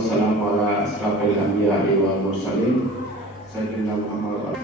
wassalamu ala asrafil anbiya'i wal mursalin sayyidina Muhammad.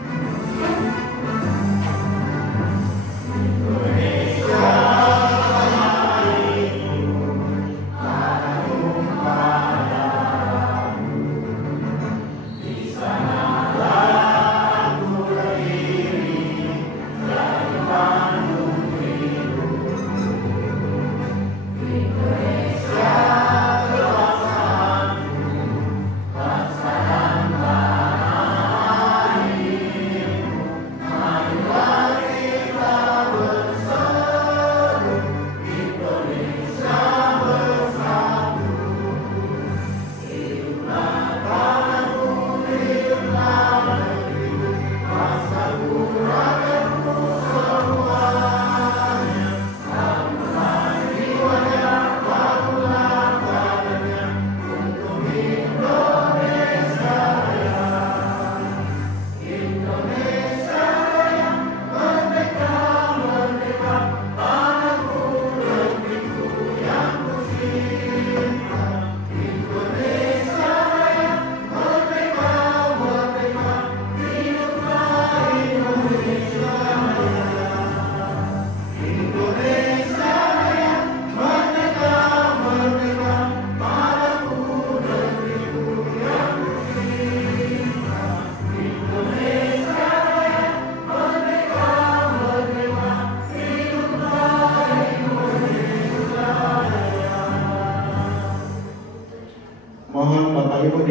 Mohon Bapak Ibu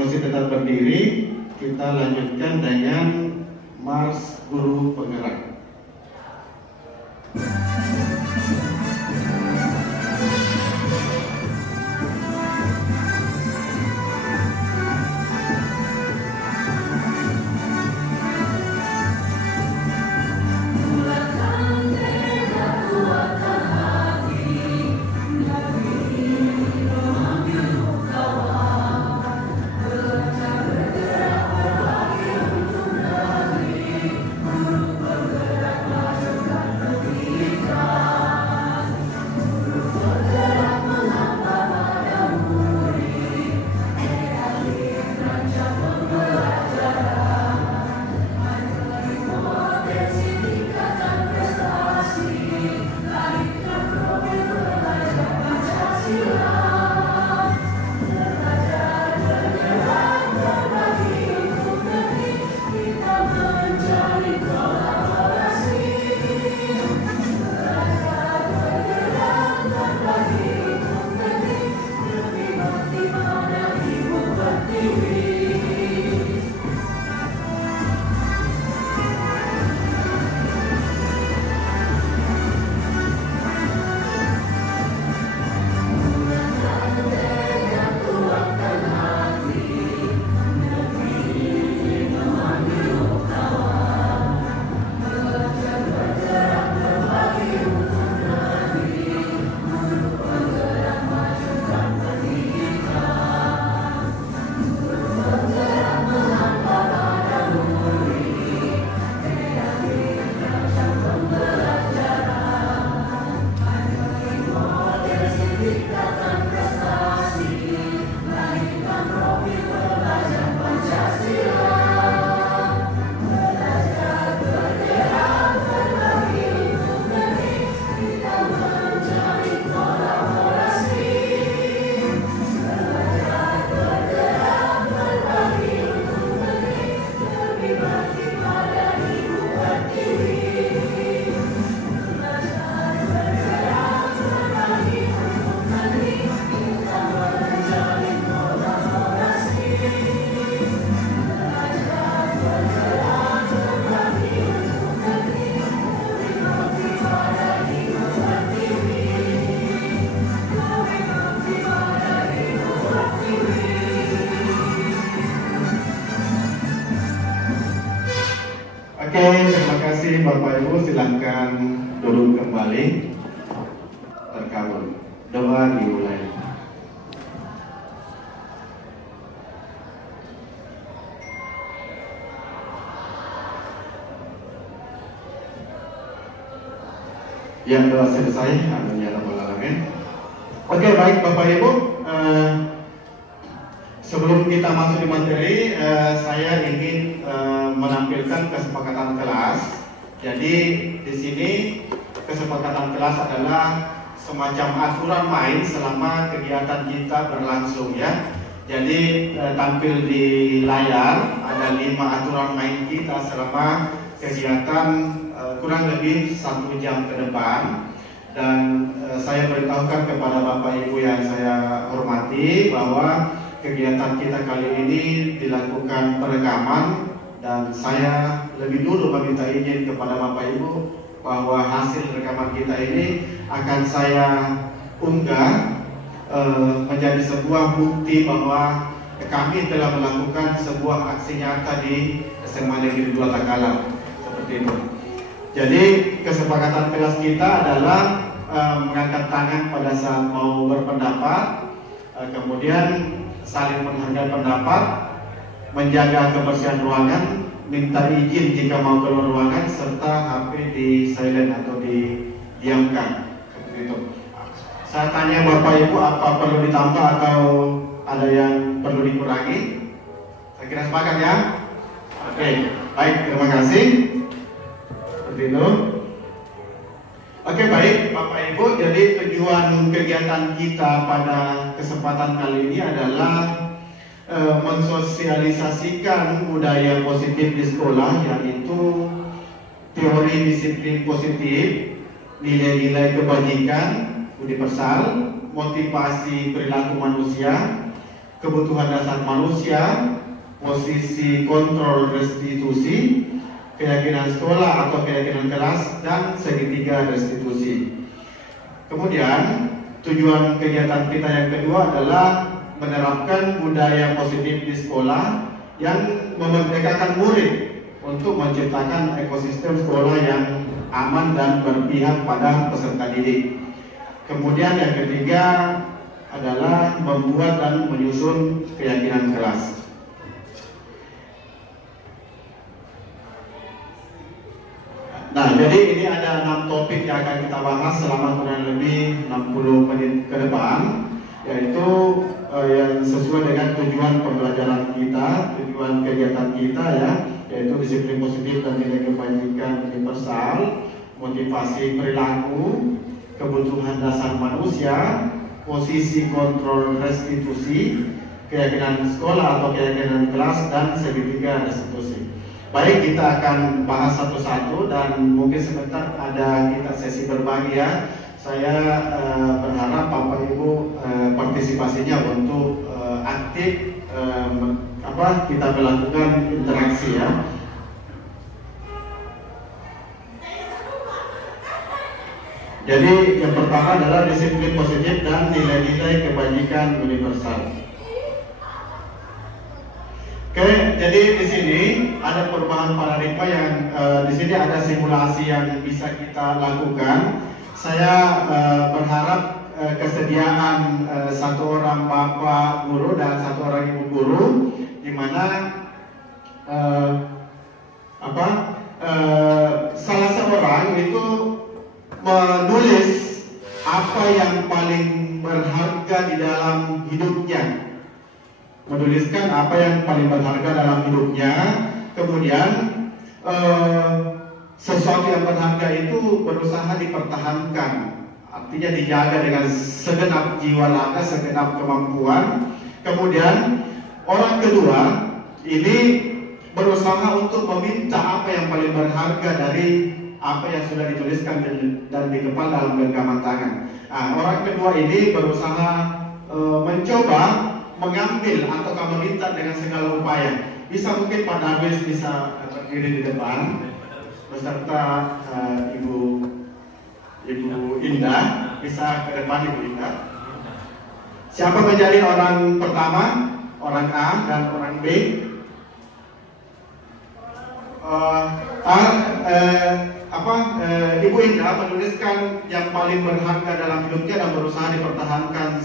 masih tetap berdiri. Kita lanjutkan dengan Mars Guru Penggerak. Oke, terima kasih Bapak Ibu, silakan duduk kembali. Terkabul. Doa dimulai. Ya, doa selesai. Amin ya rabbal alamin. Oke, baik Bapak Ibu, Sebelum kita masuk di materi, saya ingin menampilkan kesepakatan kelas. Jadi di sini kesepakatan kelas adalah semacam aturan main selama kegiatan kita berlangsung ya. Jadi tampil di layar ada 5 aturan main kita selama kegiatan kurang lebih 1 jam ke depan. Dan saya beritahukan kepada Bapak Ibu yang saya hormati bahwa kegiatan kita kali ini dilakukan perekaman, dan saya lebih dulu meminta izin kepada Bapak Ibu bahwa hasil rekaman kita ini akan saya unggah menjadi sebuah bukti bahwa kami telah melakukan sebuah aksi nyata di SMA Negeri 2 Takalar, seperti itu. Jadi kesepakatan kelas kita adalah mengangkat tangan pada saat mau berpendapat, kemudian saling menghargai pendapat, menjaga kebersihan ruangan, minta izin jika mau keluar ruangan, serta HP di silent atau didiamkan, seperti itu. Saya tanya Bapak Ibu, apa perlu ditambah atau ada yang perlu dikurangi? Saya kira sepakat ya. Oke, baik, terima kasih. Seperti itu. Oke, baik Bapak Ibu, jadi tujuan kegiatan kita pada kesempatan kali ini adalah mensosialisasikan budaya positif di sekolah, yaitu teori disiplin positif, nilai-nilai kebajikan universal, motivasi perilaku manusia, kebutuhan dasar manusia, posisi kontrol restitusi, keyakinan sekolah atau keyakinan kelas, dan segitiga restitusi. Kemudian tujuan kegiatan kita yang kedua adalah menerapkan budaya positif di sekolah yang memerdekakan murid untuk menciptakan ekosistem sekolah yang aman dan berpihak pada peserta didik. Kemudian yang ketiga adalah membuat dan menyusun keyakinan kelas. Nah, jadi ini ada 6 topik yang akan kita bahas selama kurang lebih 60 menit ke depan, yaitu yang sesuai dengan tujuan pembelajaran kita, tujuan kegiatan kita ya, yaitu disiplin positif dan nilai kebajikan universal, motivasi perilaku, kebutuhan dasar manusia, posisi kontrol restitusi, keyakinan sekolah atau keyakinan kelas, dan segitiga restitusi. Baik, kita akan bahas satu-satu dan mungkin sebentar ada kita sesi berbagi ya. Saya berharap Bapak Ibu partisipasinya untuk aktif kita melakukan interaksi ya. Jadi yang pertama adalah disiplin positif dan nilai-nilai kebajikan universal. Oke, jadi di sini ada perubahan paradigma yang di sini ada simulasi yang bisa kita lakukan. Saya berharap kesediaan satu orang bapak guru dan satu orang ibu guru, di mana salah seorang itu menulis apa yang paling berharga di dalam hidupnya. Menuliskan apa yang paling berharga dalam hidupnya, kemudian sesuatu yang berharga itu berusaha dipertahankan, artinya dijaga dengan segenap jiwa raga, segenap kemampuan. Kemudian orang kedua ini berusaha untuk meminta apa yang paling berharga dari apa yang sudah dituliskan dan dikepal dalam genggaman tangan. Nah, orang kedua ini berusaha mencoba mengambil atau meminta dengan segala upaya. Bisa mungkin Pak Darwis bisa berdiri di depan beserta Ibu Indah, bisa ke depan Ibu Indah. Siapa menjadi orang pertama, orang A dan orang B? Ibu Indah menuliskan yang paling berharga dalam hidupnya dan berusaha dipertahankan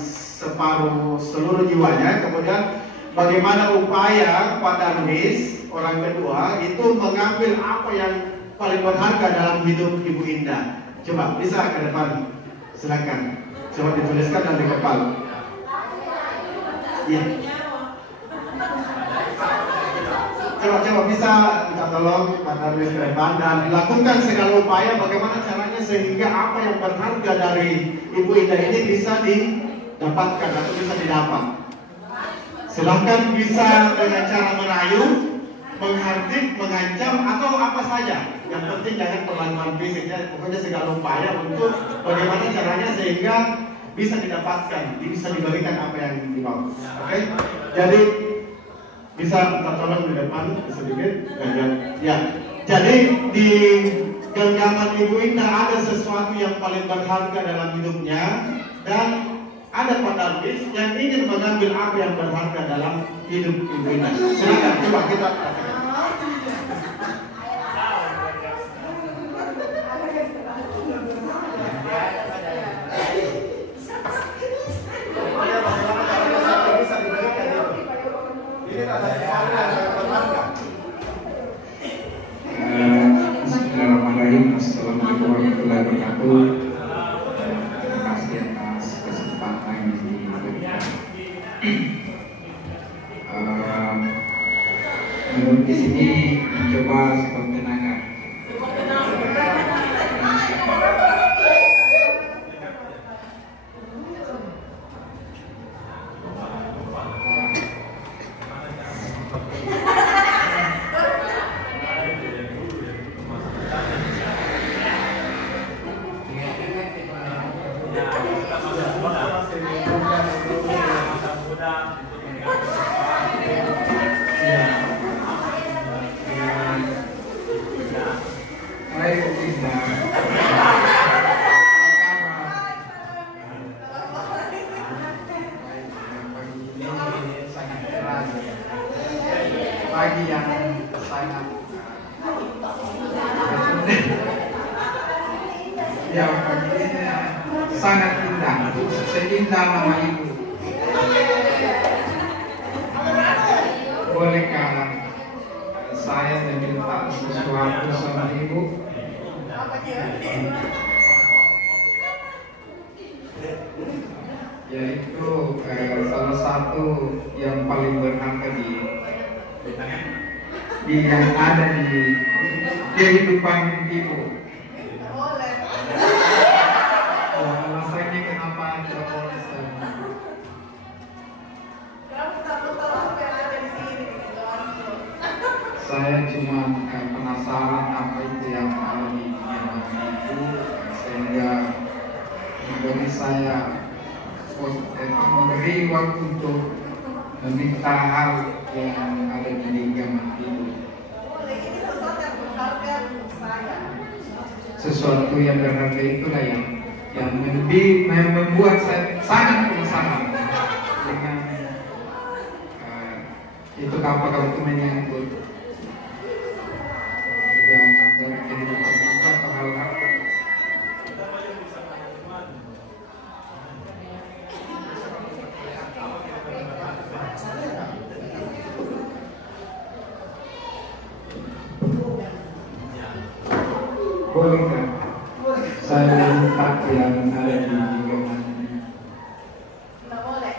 seluruh jiwanya. Kemudian bagaimana upaya Pak Darwis, orang kedua, itu mengambil apa yang paling berharga dalam hidup Ibu Indah. Coba bisa ke depan, silakan. Coba dituliskan dan dikepal. Iya. Coba bisa minta tolong Pak Darwis ke depan dan dilakukan segala upaya bagaimana caranya sehingga apa yang berharga dari Ibu Indah ini bisa didapatkan atau bisa didapat. Silahkan bisa dengan cara merayu, menghardik, mengancam atau apa saja. Yang penting jangan perlakuan fisiknya, pokoknya segala upaya untuk bagaimana caranya sehingga bisa didapatkan, bisa diberikan apa yang dimau. Oke? Jadi bisa minta tolong di depan sedikit. Ya. Jadi di genggaman Ibu Indah ada sesuatu yang paling berharga dalam hidupnya dan ada Pak Darwis yang ingin mengambil apa yang berharga dalam hidup Ibu Indah. Silakan coba kita praktekkan. Bismillahirrahmanirrahim. Assalamualaikum warahmatullahi wabarakatuh. Terima kasih atas kesempatan yang diberikan. Menurut di sini mencoba sekuat tenaga. Pagi yang sangat ya, pagi ini sangat indah, seindah nama Ibu. Bolehkah saya meminta sesuatu sama Ibu? Yaitu salah satu yang paling berharga yang ada di kehidupan Ibu. Alasannya kenapa tidak boleh saya cuma penasaran apa itu yang ada di Ibu, sehingga memberi saya memberi waktu untuk meminta hal yang ada di genggaman Ibu. Sesuatu yang berharga itulah yang membuat saya sangat penasaran dengan itu apakah itu menyangkut yang dari kehidupan kita atau hal apa. Bolehkah saya minta yang ada di genggaman ini? Tidak boleh.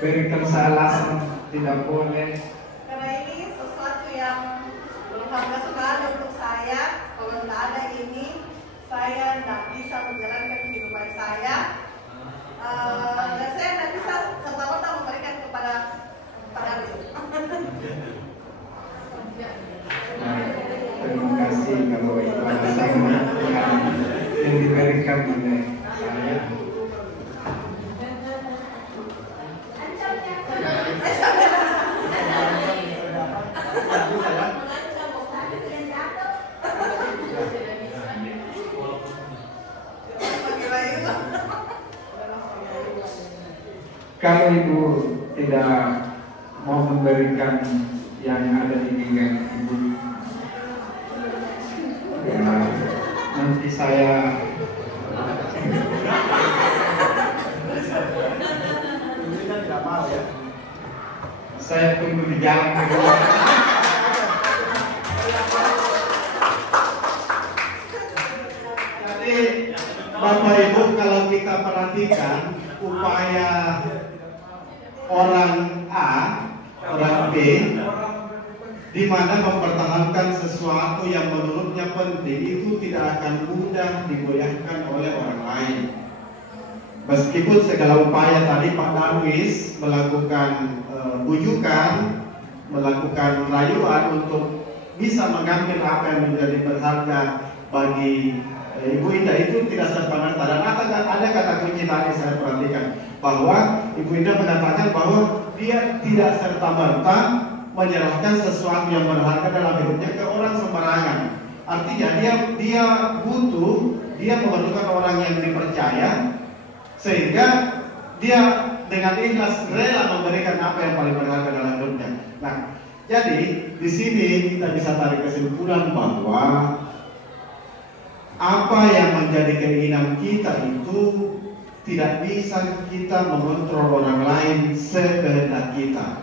Berikan saya alasan tidak boleh. Karena ini sesuatu yang berharga sekali untuk saya. Kalau tidak ada ini, saya tidak bisa menjalankan kehidupan saya. Dan saya tidak bisa serta-merta memberikan kepada Darwis. Terima kasih kalau itu alasan yang diberikan oleh saya. Kalau Ibu tidak mau memberikan yang ada di genggaman Ibu, ya, nanti saya tunggu di jalan kedua. Jadi Bapak Ibu, kalau kita perhatikan upaya orang A, orang B di mana mempertahankan sesuatu yang menurutnya penting itu tidak akan mudah digoyahkan oleh orang lain. Meskipun segala upaya tadi Pak Darwis melakukan bujukan, melakukan rayuan untuk bisa mengambil apa yang menjadi berharga bagi Ibu Indah, itu tidak serta-merta. Dan ada kata kunci tadi saya perhatikan, bahwa Ibu Indah mengatakan bahwa dia tidak serta-merta menyerahkan sesuatu yang berharga dalam hidupnya ke orang sembarangan. Artinya dia butuh, dia memerlukan orang yang dipercaya, sehingga dia dengan ikhlas rela memberikan apa yang paling berharga dalam hidupnya. Nah, jadi di sini kita bisa tarik kesimpulan bahwa apa yang menjadi keinginan kita itu tidak bisa kita mengontrol orang lain sekehendak kita.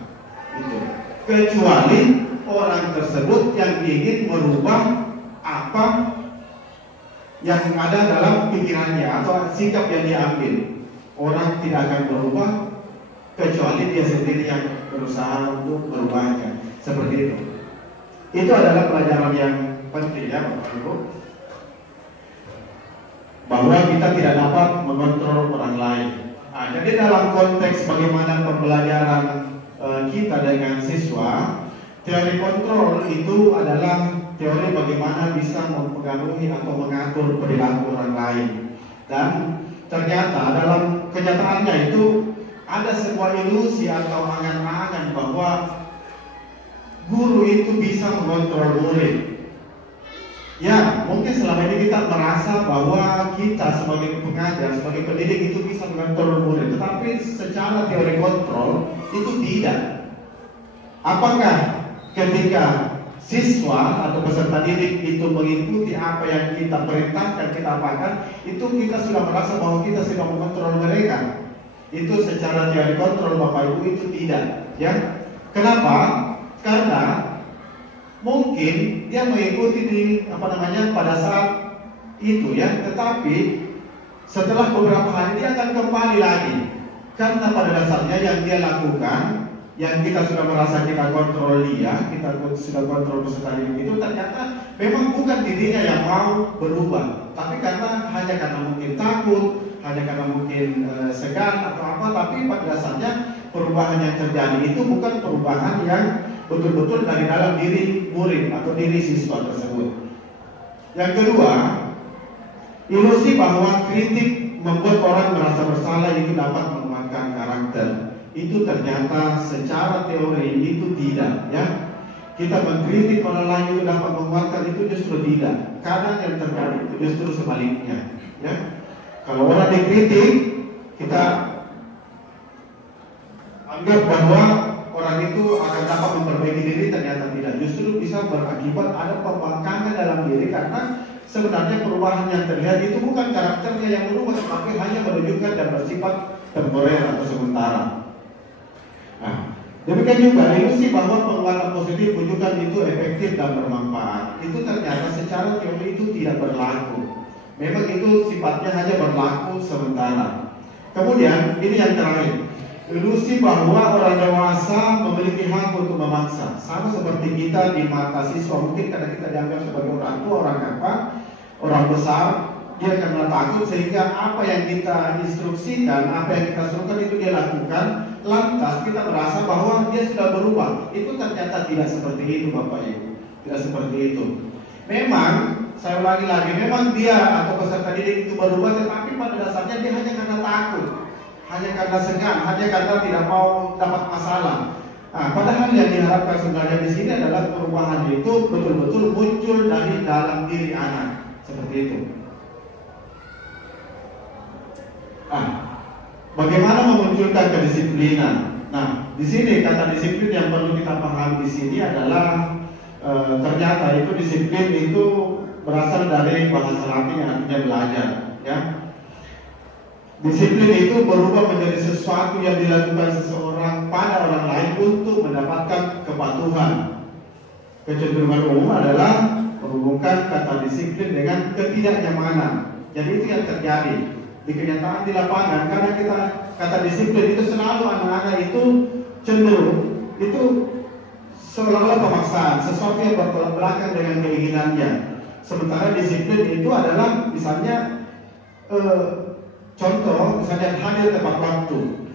Itu. Kecuali orang tersebut yang ingin merubah apa yang ada dalam pikirannya atau sikap yang diambil. Orang tidak akan berubah kecuali dia sendiri yang berusaha untuk merubahnya. Seperti itu. Itu adalah pelajaran yang penting ya Bapak Ibu, bahwa kita tidak dapat mengontrol orang lain. Nah, jadi dalam konteks bagaimana pembelajaran kita dengan siswa, teori kontrol itu adalah teori bagaimana bisa mempengaruhi atau mengatur perilaku orang lain. Dan ternyata dalam kenyataannya itu ada sebuah ilusi atau angan-angan bahwa guru itu bisa mengontrol murid. Ya, mungkin selama ini kita merasa bahwa kita sebagai pengajar, sebagai pendidik itu bisa mengontrol murid, tetapi secara teori kontrol itu tidak. Apakah ketika siswa atau peserta didik itu mengikuti apa yang kita perintahkan, kita apakan, itu kita sudah merasa bahwa kita sudah mengontrol mereka? Itu secara teori kontrol Bapak Ibu itu tidak, ya. Kenapa? Karena mungkin dia mengikuti pada saat itu ya, tetapi setelah beberapa hari dia akan kembali lagi, karena pada dasarnya yang dia lakukan, yang kita sudah merasa kita kontrol dia, kita sudah kontrol peserta didik itu ternyata memang bukan dirinya yang mau berubah, tapi hanya karena mungkin takut, hanya karena mungkin segan atau apa, tapi pada dasarnya perubahan yang terjadi itu bukan perubahan yang betul-betul dari dalam diri murid atau diri siswa tersebut. Yang kedua, ilusi bahwa kritik membuat orang merasa bersalah itu dapat melemahkan karakter. Itu ternyata secara teori itu tidak, ya. Kita mengkritik orang lain itu dapat menguatkan, itu justru tidak. Kadang yang terjadi itu justru sebaliknya, ya. Kalau orang dikritik, kita anggap bahwa orang itu akan dapat memperbaiki diri, ternyata tidak. Justru bisa berakibat ada pembangkangan dalam diri, karena sebenarnya perubahan yang terlihat itu bukan karakternya yang berubah, tetapi hanya menunjukkan dan bersifat temporer atau sementara. Nah, demikian juga ilusi bahwa penguatan positif rujukan itu efektif dan bermanfaat. Itu ternyata secara teori itu tidak berlaku. Memang itu sifatnya hanya berlaku sementara. Kemudian ini yang terakhir, ilusi bahwa orang dewasa memiliki hak untuk memaksa. Sama seperti kita di mata siswa, mungkin karena kita dianggap sebagai orang tua, orang besar, dia karena takut sehingga apa yang kita instruksikan, apa yang kita suruhkan itu dia lakukan. Lantas kita merasa bahwa dia sudah berubah. Itu ternyata tidak seperti itu Bapak Ibu, tidak seperti itu. Memang saya ulangi lagi, memang dia atau peserta didik itu berubah, tetapi pada dasarnya dia hanya karena takut, hanya karena segan, hanya karena tidak mau dapat masalah. Nah, padahal yang diharapkan sebenarnya di sini adalah perubahan itu betul-betul muncul dari dalam diri anak, seperti itu. Nah, bagaimana memunculkan kedisiplinan? Nah, di sini kata disiplin yang perlu kita pahami di sini adalah ternyata itu disiplin itu berasal dari bahasa Latin yang artinya belajar, ya. Disiplin itu berubah menjadi sesuatu yang dilakukan seseorang pada orang lain untuk mendapatkan kepatuhan. Kecenderungan umum adalah menghubungkan kata disiplin dengan ketidaknyamanan. Jadi itu yang terjadi di kenyataan di lapangan, karena kita kata disiplin itu selalu anak-anak itu cenderung itu seolah-olah pemaksaan, sesuatu yang bertolak belakang dengan keinginannya. Sementara disiplin itu adalah misalnya contoh, misalnya hadir tepat waktu.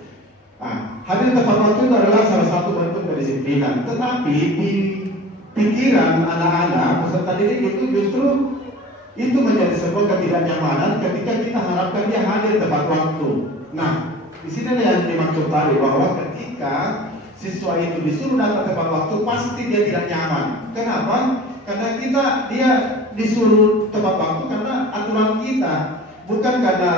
Nah, hadir tepat waktu itu adalah salah satu bentuk kedisiplinan. Tetapi di pikiran anak-anak peserta didik itu justru itu menjadi sebuah ketidaknyamanan ketika kita harapkan dia hadir tepat waktu. Nah, di sini yang dimaksud tadi bahwa ketika siswa itu disuruh datang tepat waktu pasti dia tidak nyaman. Kenapa? Karena dia disuruh tepat waktu karena aturan kita, bukan karena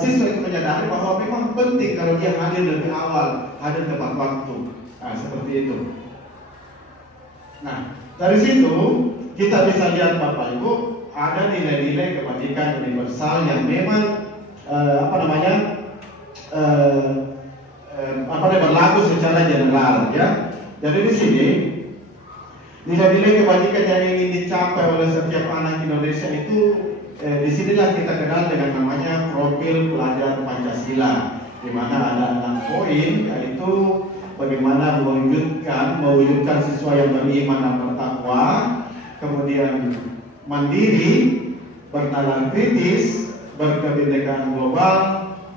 siswa itu menyadari bahwa memang penting kalau dia hadir lebih awal, hadir tepat waktu. Nah, seperti itu. Nah, dari situ kita bisa lihat Bapak Ibu ada nilai-nilai kebajikan universal yang memang berlaku secara general, ya. Jadi di sini nilai-nilai kebajikan yang ingin dicapai oleh setiap anak Indonesia itu disinilah kita kenal dengan namanya profil pelajar Pancasila, di mana ada 6 poin, yaitu bagaimana mewujudkan siswa yang beriman dan bertakwa, kemudian mandiri, bernalar kritis, berkebinekaan global,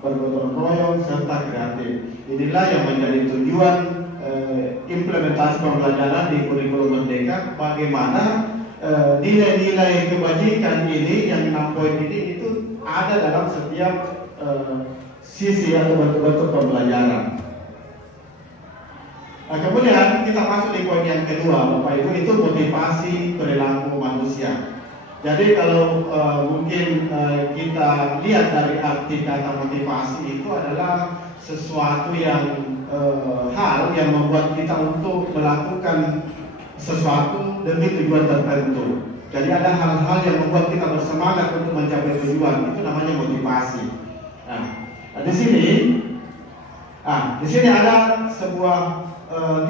bergotong royong, serta kreatif. Inilah yang menjadi tujuan implementasi pembelajaran di kurikulum Merdeka. Bagaimana nilai-nilai kebajikan ini yang 6 poin ini itu ada dalam setiap sisi atau bentuk-bentuk pembelajaran. Nah, kemudian kita masuk di poin yang kedua, Bapak Ibu, itu motivasi perilaku manusia. Jadi kalau mungkin kita lihat dari arti kata motivasi itu adalah sesuatu yang hal yang membuat kita untuk melakukan sesuatu demi tujuan tertentu. Jadi ada hal-hal yang membuat kita bersemangat untuk mencapai tujuan, itu namanya motivasi. Nah, di sini ada sebuah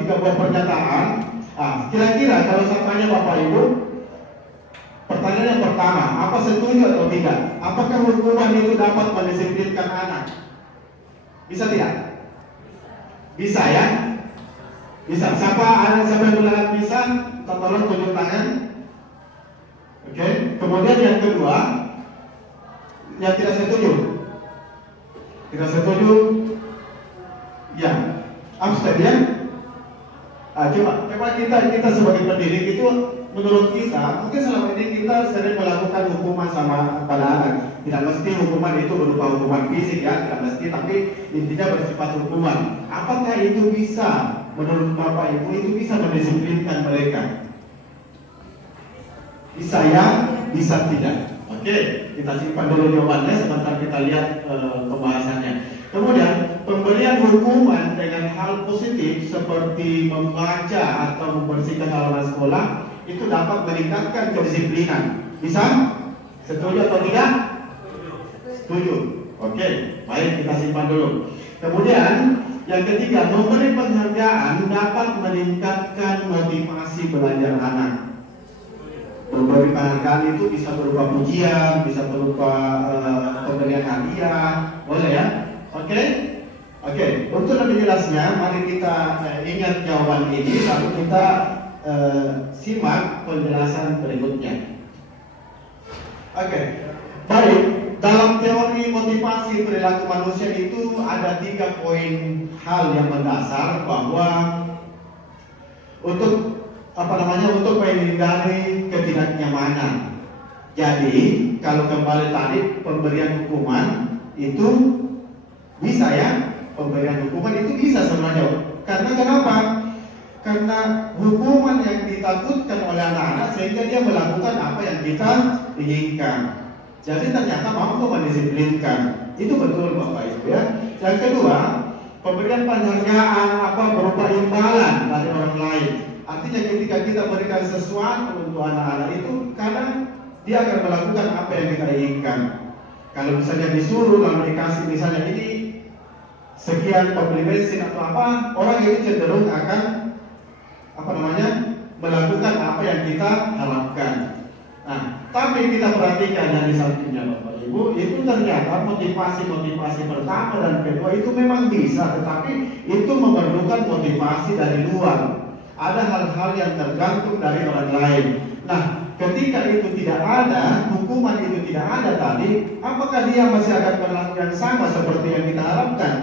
3 buah pernyataan. Kira-kira kalau saya tanya Bapak Ibu, pertanyaan yang pertama, apa setuju atau tidak? Apakah hukuman itu dapat mendisiplinkan anak? Bisa tidak? Bisa, ya? Bisa. Siapa yang bilang bisa? Tolong tunjuk tangan. Oke. Kemudian yang kedua, yang tidak setuju. Tidak setuju? Ya. Abstain, ya? Coba kita sebagai pendidik itu, menurut kita, mungkin selama ini kita sering melakukan hukuman sama pada anak. Tidak mesti hukuman itu berupa hukuman fisik, ya, tidak mesti, tapi intinya bersifat hukuman. Apakah itu bisa, menurut Bapak Ibu, itu bisa mendisiplinkan mereka? Bisa, ya, bisa tidak. Oke, kita simpan dulu jawabannya, sebentar kita lihat pembahasannya. Kemudian pemberian hukuman dengan hal positif seperti membaca atau membersihkan halaman sekolah itu dapat meningkatkan kedisiplinan. Bisa? Setuju atau tidak? Setuju. Oke, baik, kita simpan dulu. Kemudian yang ketiga, memberi penghargaan dapat meningkatkan motivasi belajar anak. Memberi penghargaan itu bisa berupa pujian, bisa berupa pemberian hadiah, boleh, ya? Oke. Untuk lebih jelasnya, mari kita ingat jawaban ini, lalu kita simak penjelasan berikutnya. Oke, baik. Dalam teori motivasi perilaku manusia itu ada 3 poin hal yang mendasar bahwa untuk menghindari ketidaknyamanan. Jadi kalau kembali tadi pemberian hukuman itu bisa, ya, pemberian hukuman itu bisa sebenarnya. Karena kenapa? Karena hukuman yang ditakutkan oleh anak-anak sehingga dia melakukan apa yang kita inginkan. Jadi ternyata mampu mendisiplinkan. Itu betul Bapak Ibu, ya. Yang kedua, pemberian penghargaan berupa imbalan dari orang lain. Artinya ketika kita berikan sesuatu untuk anak-anak itu, kadang dia akan melakukan apa yang kita inginkan. Kalau misalnya disuruh lalu dikasih misalnya ini sekian pembeli bensin atau apa, orang itu cenderung akan melakukan apa yang kita harapkan. Nah, tapi kita perhatikan dari sampingnya Bapak Ibu, itu ternyata motivasi pertama dan kedua itu memang bisa, tetapi itu memerlukan motivasi dari luar. ada hal-hal yang tergantung dari orang lain. Nah, ketika itu tidak ada, hukuman itu tidak ada tadi, apakah dia masih akan berlaku yang sama seperti yang kita harapkan?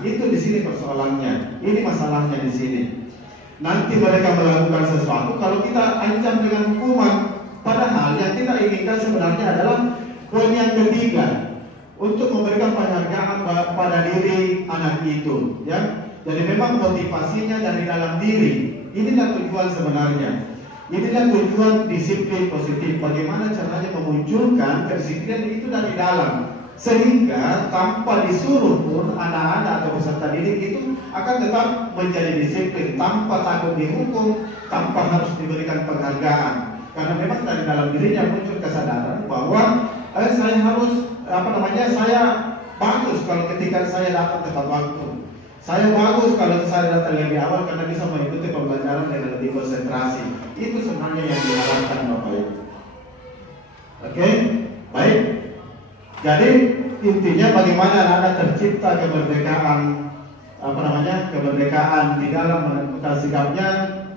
Itu di sini persoalannya. Ini masalahnya di sini. Nanti mereka melakukan sesuatu, kalau kita ancam dengan hukuman, padahal yang kita inginkan sebenarnya adalah poin yang ketiga, untuk memberikan penghargaan pada diri anak itu, ya. Jadi memang motivasinya dari dalam diri. Inilah tujuan sebenarnya. Inilah tujuan disiplin positif. Bagaimana caranya memunculkan kedisiplinan itu dari dalam, sehingga tanpa disuruh pun anak-anak atau peserta didik itu akan tetap menjadi disiplin, tanpa takut dihukum, tanpa harus diberikan penghargaan. Karena memang dari dalam dirinya muncul kesadaran bahwa saya harus saya bagus kalau ketika saya datang tepat waktu. Saya bagus kalau saya datang lebih awal karena bisa mengikuti pembelajaran dengan lebih konsentrasi. Itu sebenarnya yang diharapkan Bapak Ibu. Oke, baik. Jadi intinya bagaimana anak tercipta kemerdekaan kemerdekaan di dalam menentukan sikapnya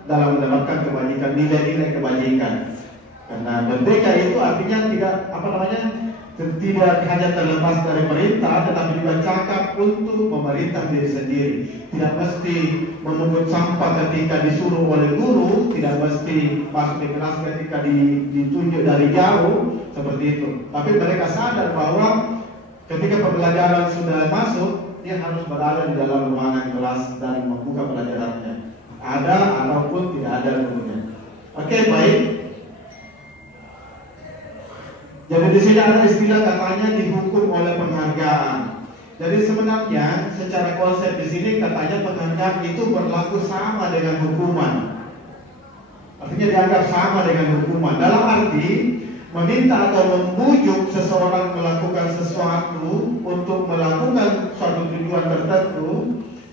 dalam mendapatkan kebajikan, nilai-nilai kebajikan. Karena merdeka itu artinya tidak hanya terlepas dari perintah, tetapi juga cakap untuk memerintah diri sendiri. Tidak mesti memungut sampah ketika disuruh oleh guru, tidak mesti masuk di kelas ketika ditunjuk dari jauh, seperti itu. Tapi mereka sadar bahwa ketika pembelajaran sudah masuk, dia harus berada di dalam ruangan kelas dan membuka pelajarannya. Ada ataupun tidak ada gurunya. Oke, baik. Jadi di sini ada istilah katanya dihukum oleh penghargaan. Jadi sebenarnya secara konsep di sini katanya penghargaan itu berlaku sama dengan hukuman. Artinya dianggap sama dengan hukuman. Dalam arti meminta atau membujuk seseorang melakukan sesuatu untuk melakukan suatu tujuan tertentu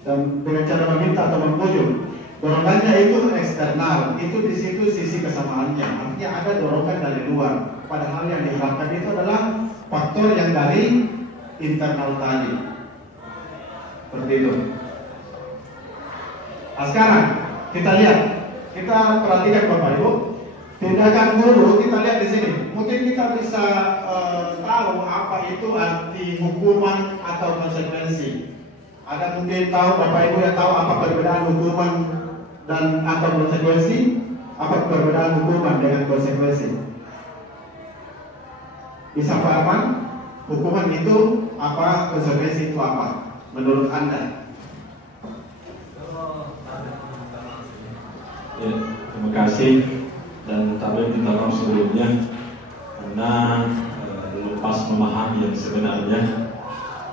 dan dengan cara meminta atau membujuk. Dorongannya itu eksternal, itu di situ sisi kesamaannya. Artinya ada dorongan dari luar. Padahal yang diharapkan itu adalah faktor yang dari internal tadi. Seperti itu. Nah, sekarang kita lihat, kita perhatikan Bapak Ibu, tindakan guru kita lihat di sini. Mungkin kita bisa tahu apa itu arti hukuman atau konsekuensi. Ada mungkin tahu Bapak Ibu yang tahu apa perbedaan hukuman dan atau konsekuensi? Apa perbedaan hukuman dengan konsekuensi? Bisa pahaman? Hukuman itu apa, konsekuensi itu apa? Menurut Anda? Ya, terima kasih dan tapi minta maaf sebelumnya karena lepas memahami yang sebenarnya.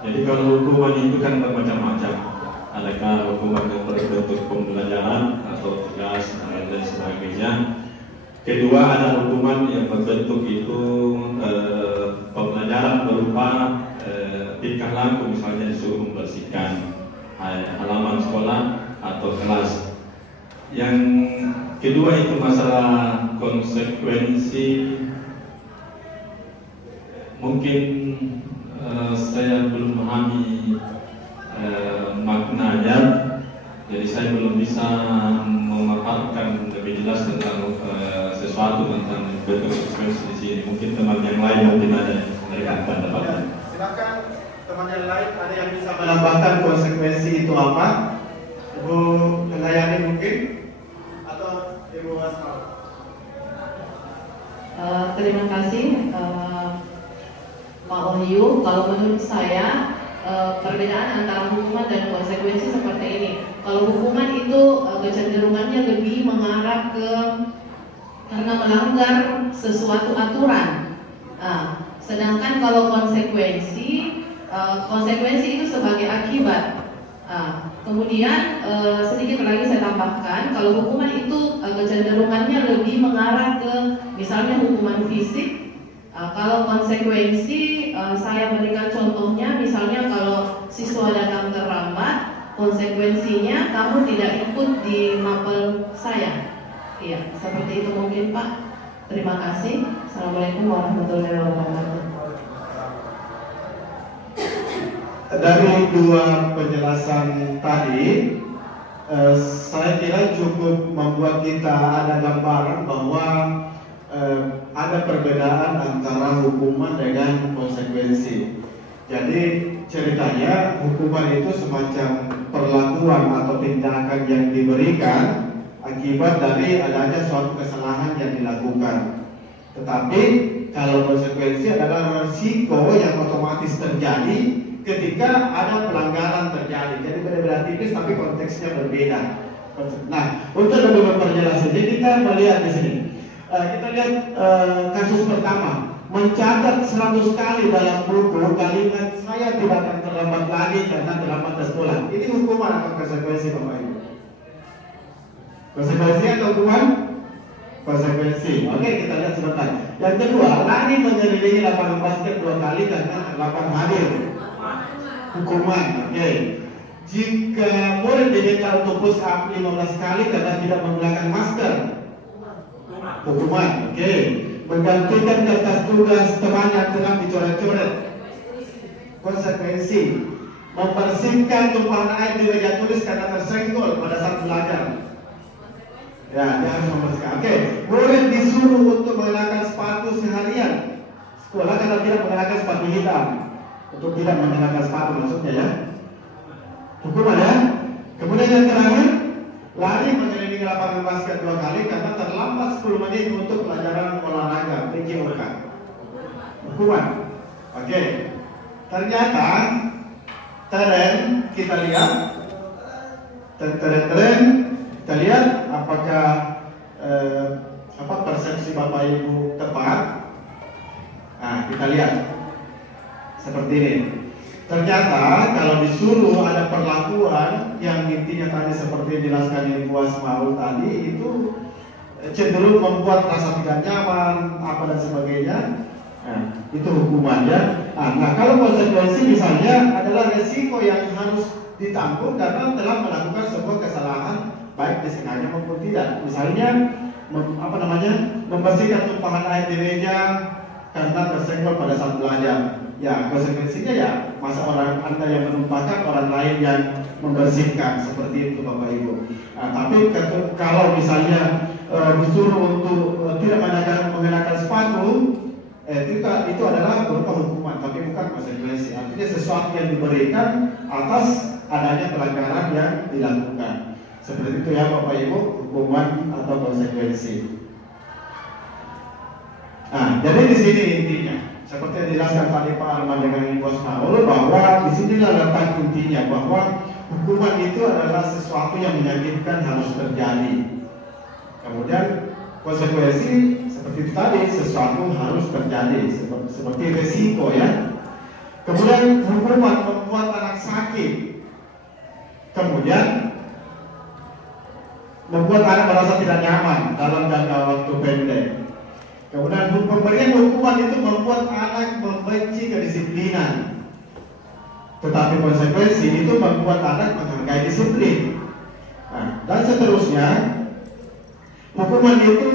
Jadi kalau hukuman itu kan bermacam-macam. Adakah hukuman yang berbentuk pembelajaran atau tugas dan lain sebagainya. Kedua, ada hukuman yang berbentuk itu pembelajaran berupa tingkah laku, misalnya disuruh membersihkan halaman sekolah atau kelas. Yang kedua itu masalah konsekuensi. Mungkin saya belum memahami maknanya, jadi saya belum bisa memaparkan lebih jelas tentang sesuatu tentang bentuk konsekuensi di sini. Mungkin teman yang lain mungkin ada dari pendapatnya. Silakan teman yang lain ada yang bisa menambahkan konsekuensi itu apa? Ibu Kendayani mungkin atau Ibu Asmal? Terima kasih Pak Wahyu. Kalau menurut saya perbedaan antara hukuman dan konsekuensi seperti ini. Kalau hukuman itu kecenderungannya lebih mengarah ke karena melanggar sesuatu aturan. Sedangkan kalau konsekuensi itu sebagai akibat. Kemudian sedikit lagi saya tambahkan, kalau hukuman itu kecenderungannya lebih mengarah ke misalnya hukuman fisik. Kalau konsekuensi saya berikan contohnya, misalnya kalau siswa datang terlambat, konsekuensinya kamu tidak ikut di mapel saya. Iya, seperti itu mungkin Pak. Terima kasih. Assalamualaikum warahmatullahi wabarakatuh. Dari dua penjelasan tadi, saya kira cukup membuat kita ada gambaran bahwa ada perbedaan antara hukuman dengan konsekuensi. Jadi ceritanya hukuman itu semacam perlakuan atau tindakan yang diberikan akibat dari adanya suatu kesalahan yang dilakukan. Tetapi kalau konsekuensi adalah risiko yang otomatis terjadi ketika ada pelanggaran terjadi. Jadi berbeda tipis tapi konteksnya berbeda. Nah, untuk lebih memperjelas ini kita melihat di sini. Kita lihat kasus pertama. Mencatat 100 kali dalam buku kalimat saya tidak akan terlambat lagi karena terlambat ke sekolah. Ini hukuman atau konsekuensi, Bapak Ibu? Konsekuensi atau hukuman? Konsekuensi. Oke, kita lihat sebentar. Yang kedua, lari mengelilingi lapangan basket 2 kali karena terlambat hadir. Hukuman. Oke. Jika murid diminta untuk push up 15 kali karena tidak menggunakan masker. Hukuman. Oke. Menggantikan kertas tugas teman yang sedang dicoret-coret. Konsekuensi. Membersihkan tumpahan air di meja tulis karena tersenggol pada saat belajar. Ya, dia harus membersihkan. Oke, murid disuruh untuk mengenakan sepatu seharian sekolah karena tidak mengenakan sepatu hitam. Untuk tidak mengenakan sepatu maksudnya ya. Hukuman ya. Kemudian yang terakhir, lari mengelilingi lapangan basket 2 kali karena terlambat 10 menit untuk pelajaran olahraga PJOK. Hukuman. Oke. Ternyata tren kita lihat kita lihat apakah persepsi Bapak Ibu tepat. Nah, kita lihat seperti ini. Ternyata kalau disuruh ada perlakuan yang intinya tadi seperti dijelaskan Ibu Asmaul tadi itu cenderung membuat rasa tidak nyaman apa dan sebagainya. Nah, itu hukumannya. Nah, kalau konsekuensi misalnya adalah resiko yang harus ditanggung karena telah melakukan sebuah kesalahan baik disengaja maupun tidak. Misalnya membersihkan tumpahan air di meja karena tersenggol pada saat belajar. Ya, konsekuensinya ya masa orang Anda yang menumpahkan orang lain yang membersihkan, seperti itu Bapak Ibu. Nah, tapi kalau misalnya disuruh untuk tidak mengenakan sepatu, itu adalah berupa hukuman, tapi bukan konsekuensi. Artinya sesuatu yang diberikan atas adanya pelanggaran yang dilakukan. Seperti itu ya Bapak Ibu, hukuman atau konsekuensi. Nah, jadi di sini intinya seperti yang dijelaskan tadi Pak Arman dengan Ibu Asmaul, bahwa di sinilah letak intinya bahwa hukuman itu adalah sesuatu yang menyakitkan harus terjadi. Kemudian konsekuensi seperti itu tadi, sesuatu harus terjadi seperti resiko ya. Kemudian hukuman membuat anak sakit. Kemudian membuat anak merasa tidak nyaman dalam jangka waktu pendek. Kemudian pemberian hukuman itu membuat anak membenci kedisiplinan. Tetapi konsekuensi itu membuat anak menghargai disiplin. Nah, dan seterusnya, hukuman itu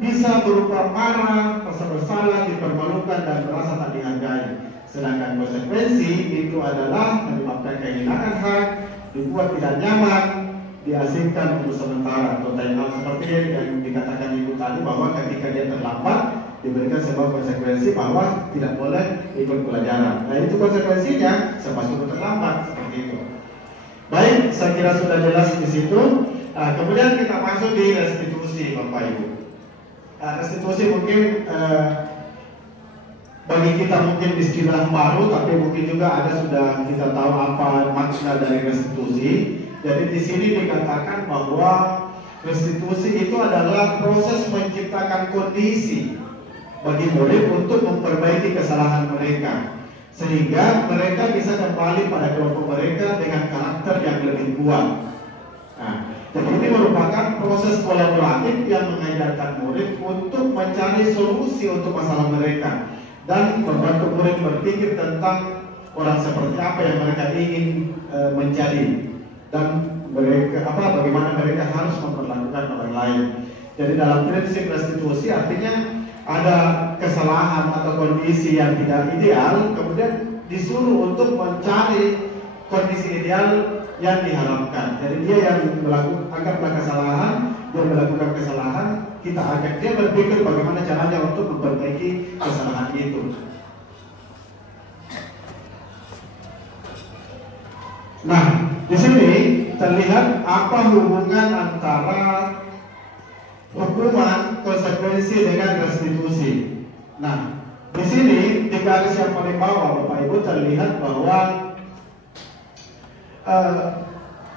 bisa berupa marah, rasa bersalah, dipermalukan, dan merasa tak dihargai. Sedangkan konsekuensi itu adalah menyebabkan kehilangan hak, dibuat tidak nyaman, diasingkan untuk sementara atau time out, seperti yang dikatakan Ibu tadi bahwa ketika dia terlambat diberikan sebuah konsekuensi bahwa tidak boleh ikut pelajaran. Nah, itu konsekuensinya sepasung terlambat, seperti itu. Baik, saya kira sudah jelas di situ. Nah, kemudian kita masuk di restitusi, Bapak Ibu. Nah, restitusi mungkin bagi kita mungkin istilah baru, tapi mungkin juga ada sudah kita tahu apa makna dari restitusi. Jadi di sini dikatakan bahwa restitusi itu adalah proses menciptakan kondisi bagi murid untuk memperbaiki kesalahan mereka, sehingga mereka bisa kembali pada kelompok mereka dengan karakter yang lebih kuat. Nah, jadi ini merupakan proses kolaboratif yang mengajarkan murid untuk mencari solusi untuk masalah mereka dan membantu murid berpikir tentang orang seperti apa yang mereka ingin menjadi. Dan mereka bagaimana mereka harus memperlakukan orang lain. Jadi dalam prinsip restitusi artinya ada kesalahan atau kondisi yang tidak ideal, kemudian disuruh untuk mencari kondisi ideal yang diharapkan. Jadi dia yang anggaplah kesalahan, dia melakukan kesalahan, kita ajak dia berpikir bagaimana caranya untuk memperbaiki kesalahan itu. Nah, di sini terlihat apa hubungan antara hukuman, konsekuensi dengan restitusi. Nah, di sini di garis yang paling bawah Bapak Ibu terlihat bahwa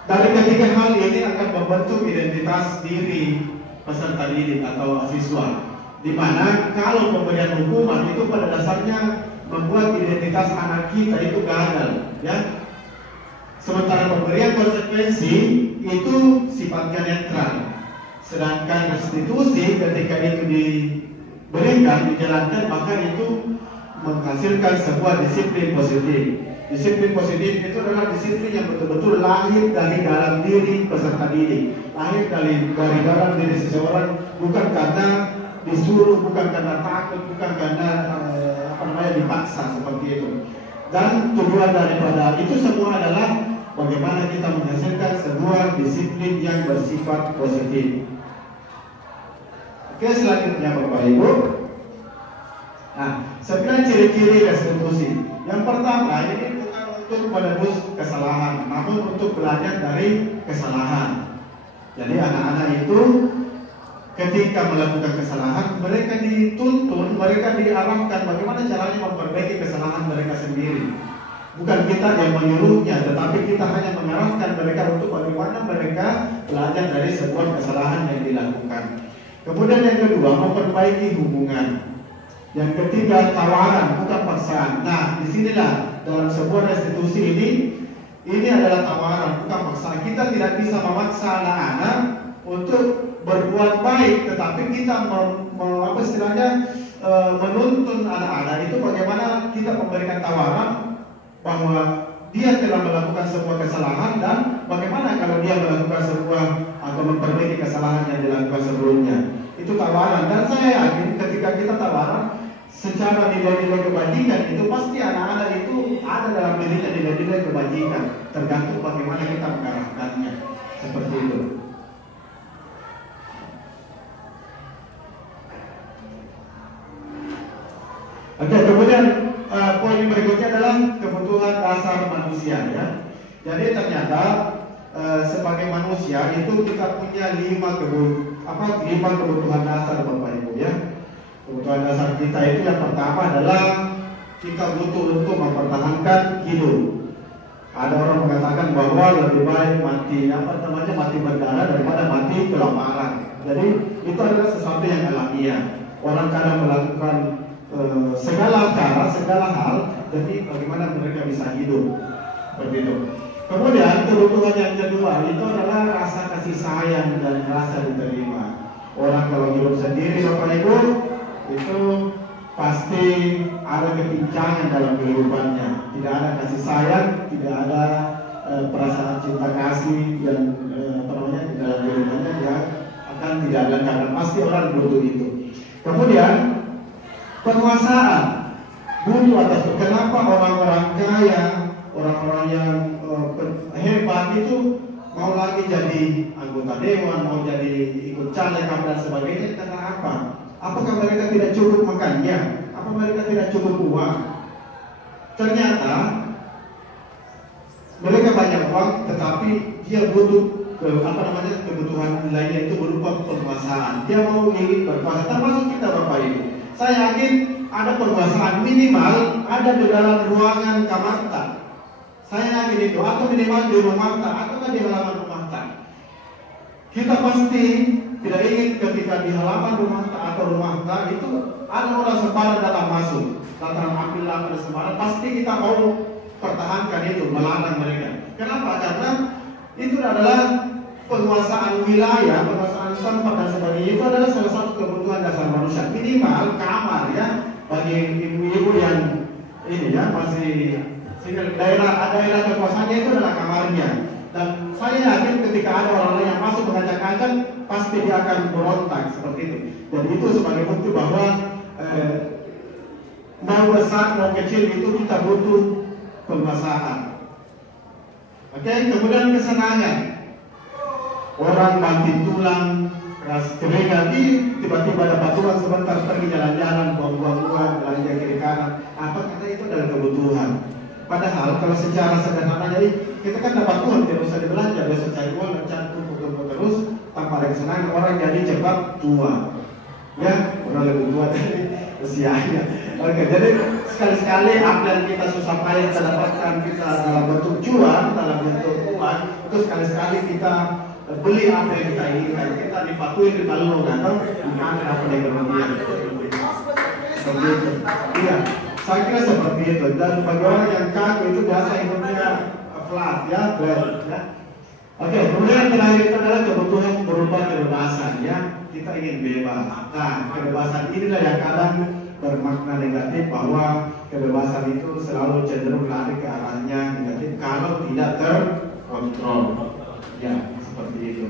dari ketiga hal ini akan membentuk identitas diri peserta didik atau siswa. Di mana kalau pemberian hukuman itu pada dasarnya membuat identitas anak kita itu gagal, ya. Sementara pemberian konsekuensi itu sifatnya netral. Sedangkan restitusi ketika itu diberikan, dijalankan, maka itu menghasilkan sebuah disiplin positif. Disiplin positif itu adalah disiplin yang betul-betul lahir dari dalam diri peserta didik, lahir dari dalam diri seseorang, bukan karena disuruh, bukan karena takut, bukan karena dipaksa seperti itu. Dan tujuan daripada itu semua adalah bagaimana kita menghasilkan sebuah disiplin yang bersifat positif. Oke, selanjutnya Bapak Ibu. Nah, 9 ciri-ciri restitusi. Yang pertama, ini bukan untuk menebus kesalahan, namun untuk belajar dari kesalahan. Jadi anak-anak itu ketika melakukan kesalahan, mereka dituntun, mereka diarahkan bagaimana caranya memperbaiki kesalahan mereka sendiri. Bukan kita yang menyuruhnya, tetapi kita hanya mengarahkan mereka untuk bagaimana mereka belajar dari sebuah kesalahan yang dilakukan. Kemudian yang kedua, memperbaiki hubungan. Yang ketiga, tawaran, bukan paksaan. Nah, disinilah dalam sebuah restitusi ini adalah tawaran, bukan paksaan. Kita tidak bisa memaksa anak-anak untuk berbuat baik, tetapi kita menuntun anak-anak itu bagaimana kita memberikan tawaran bahwa dia telah melakukan sebuah kesalahan dan bagaimana kalau dia melakukan sebuah atau memperbaiki kesalahan yang dilakukan sebelumnya. Itu tawaran, dan saya yakin ketika kita tawaran secara nilai-nilai kebajikan itu pasti anak-anak itu ada dalam dirinya nilai-nilai kebajikan, tergantung bagaimana kita mengarahkannya. Seperti itu. Oke, kemudian poin berikutnya adalah kebutuhan dasar manusia, ya. Jadi ternyata sebagai manusia itu kita punya 5 kebutuhan dasar Bapak Ibu, ya. Kebutuhan dasar kita itu yang pertama adalah kita butuh untuk mempertahankan hidup. Ada orang mengatakan bahwa lebih baik mati berdarah daripada mati kelaparan. Jadi itu adalah sesuatu yang alamiah. Orang kadang melakukan segala cara, segala hal, jadi bagaimana mereka bisa hidup seperti itu. Kemudian kebutuhan yang kedua itu adalah rasa kasih sayang dan rasa diterima. Orang kalau hidup sendiri Bapak Ibu itu pasti ada kepincangan dalam kehidupannya. Tidak ada kasih sayang, tidak ada perasaan cinta kasih yang di dalam kehidupannya, dia akan tidak ada, karena pasti orang butuh itu. Kemudian penguasaan, butuh atas itu. Kenapa orang-orang kaya, orang-orang yang hebat itu mau lagi jadi anggota dewan, mau jadi ikut caleg dan sebagainya? Karena apa? Apakah mereka tidak cukup makannya? Apa mereka tidak cukup uang? Ternyata mereka banyak uang, tetapi dia butuh kebutuhan lainnya itu berupa penguasaan. Dia mau ingin berkuasa, termasuk kita Bapak Ibu. Saya yakin ada penguasaan minimal ada di dalam ruangan kamar. Saya yakin itu, atau minimal di rumah atau di halaman rumah. Kita pasti tidak ingin ketika di halaman rumah atau rumah itu ada orang sembarang datang masuk, datang ambil dan sembarang. Pasti kita mau pertahankan itu, melarang mereka. Kenapa? Karena itu adalah penguasaan wilayah, penguasaan tempat dan sebagainya. Itu adalah salah satu kebutuhan dasar manusia. Minimal kamar, ya, bagi ibu-ibu yang ini, ya, masih daerah kekuasaannya itu adalah kamarnya. Dan saya yakin ketika ada orang yang masuk mengacak-acak, pasti dia akan berontak seperti itu. Jadi itu sebagai bukti bahwa mau besar mau kecil itu kita butuh penguasaan. Oke, kemudian kesenangan. Orang banting tulang, keras keringat, tiba-tiba dapat uang sebentar pergi jalan-jalan, buang-buang uang, belanja kiri kanan. Apa kata itu adalah kebutuhan. Padahal kalau secara sederhananya kita kan dapat uang, tidak usah dibelanja, biasa cari uang dan cari tumpuk terus tanpa ada kesenangan, orang jadi cepat tua. Ya, orang lebih tua dari usianya. Oke, jadi sekali-sekali apa yang kita susah payah kita dapatkan kita dalam bentuk cuan, dalam bentuk uang, itu sekali-sekali kita beli apa yang kita inginkan. Kita dipatuhi di balong atau gimana apa yang kemudian. Seperti itu. Iya, saya kira seperti itu. Dan bagi orang yang kaku itu biasa hidupnya flat, ya, flat, ya. Oke, kemudian terakhir itu adalah kebutuhan berupa kebebasan, ya. Kita ingin bebas. Nah, kebebasan inilah yang kadang bermakna negatif, bahwa kebebasan itu selalu cenderung lari ke arahnya negatif kalau tidak terkontrol. Ya, seperti itu.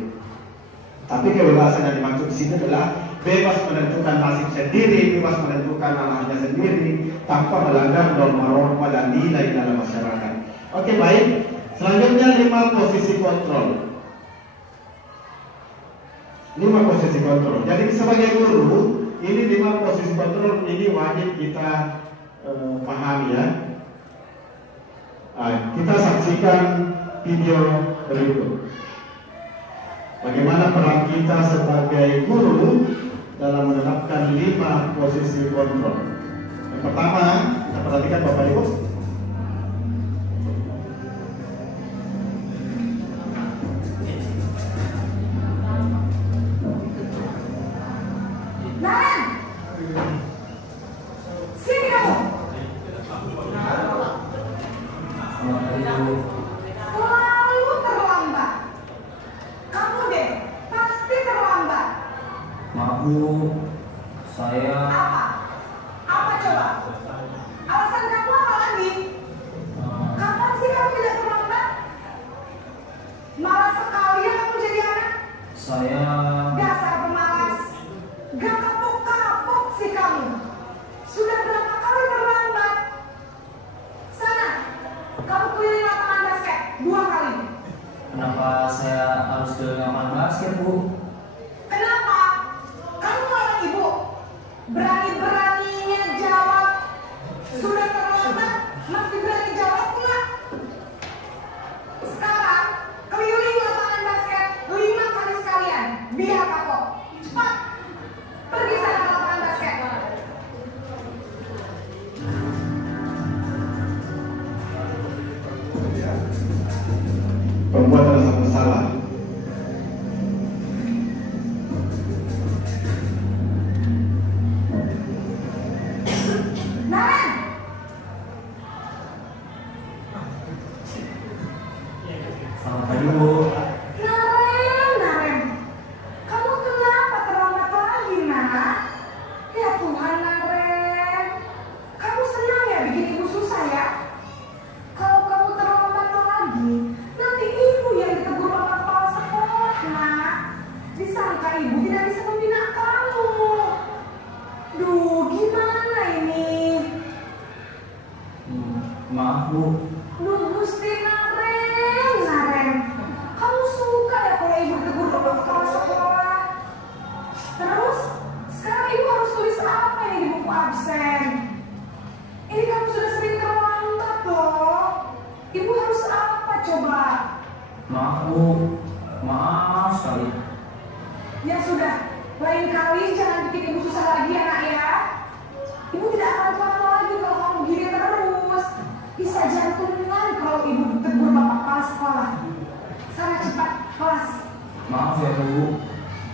Tapi kebebasan yang dimaksud di sini adalah bebas menentukan nasib sendiri, bebas menentukan arahnya sendiri tanpa melanggar norma-norma dan nilai dalam masyarakat. Oke, baik. Selanjutnya 5 posisi kontrol. 5 posisi kontrol. Jadi sebagai guru, ini 5 posisi kontrol ini wajib kita pahami, ya. Kita saksikan video berikut. Bagaimana peran kita sebagai guru dalam menetapkan 5 posisi kontrol. Yang pertama, kita perhatikan Bapak Ibu. Selalu terlambat. Kamu deh, pasti terlambat. Maaf Bu, saya... Apa? Apa coba? Alasan kamu apa lagi? Kapan sih kamu tidak terlambat? Malas sekali ya kamu jadi anak. Saya... Dasar pemalas. Gak kapok-kapok sih kamu. Sudah berapa kali terlambat? Sana, kamu keliling lapangan basket 2 kali. Kenapa saya harus ke lapangan basket Bu? Kenapa? Kamu orang ibu. Berani-beraninya jawab. Sudah terlambat, masih berani jawab enggak? Sekarang, keliling lapangan basket 5 kali sekalian. Biar kapok. Cepat. Pergi sana ke lapangan basket. Perempuan merasa bersalah. Naren! Selamat pagi Bu. Naren! Kamu kenapa terlambat lagi, nak? Ya Tuhan, Naren. Kamu senang ya bikin ibu susah ya? Kalau kamu terlambat lagi, nanti ibu yang ditegur bapak kepala sekolah, nak. Disangka ibu tidak bisa membina kamu. Duh, gimana ini? Maaf Bu. Duh, Gusti Naren. Kamu suka ya kalau ibu ditegur bapak kepala sekolah? Terus, sekarang ibu harus tulis apa ini di buku absen? Ini kamu sudah sering terlambat loh. Ibu harus apa coba? Maaf Bu. Maaf sekali. Ya sudah, lain kali jangan bikin ibu susah lagi ya nak ya. Ibu tidak akan kuat lagi kalau kamu gini terus. Bisa jantungan kalau ibu ditegur bapak kepala sekolah. Sana cepat kelas. Maaf ya Bu.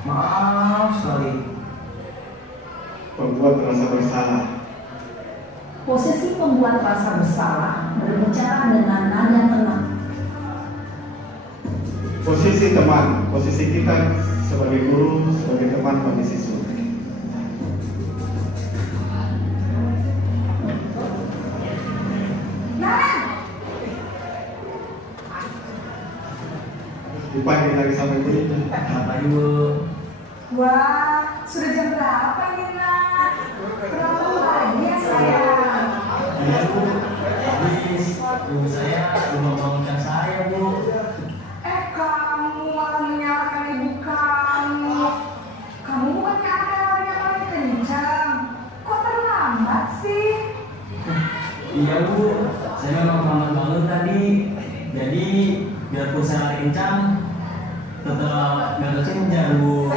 Maaf sekali. Perempuan merasa bersalah. Posisi pembuat rasa bersalah berbicara dengan nada tenang. Posisi teman, posisi kita sebagai guru, sebagai teman bagi siswa. Naren! Dipanggil lagi sama ibu. Selamat pagi Bu. Wah, sudah jam berapa ini nak? Terlalu pagi ya sayang. Iya Bu. Habis Bu saya belum bangunkan saya Bu. tetap nggak terkejar Bu.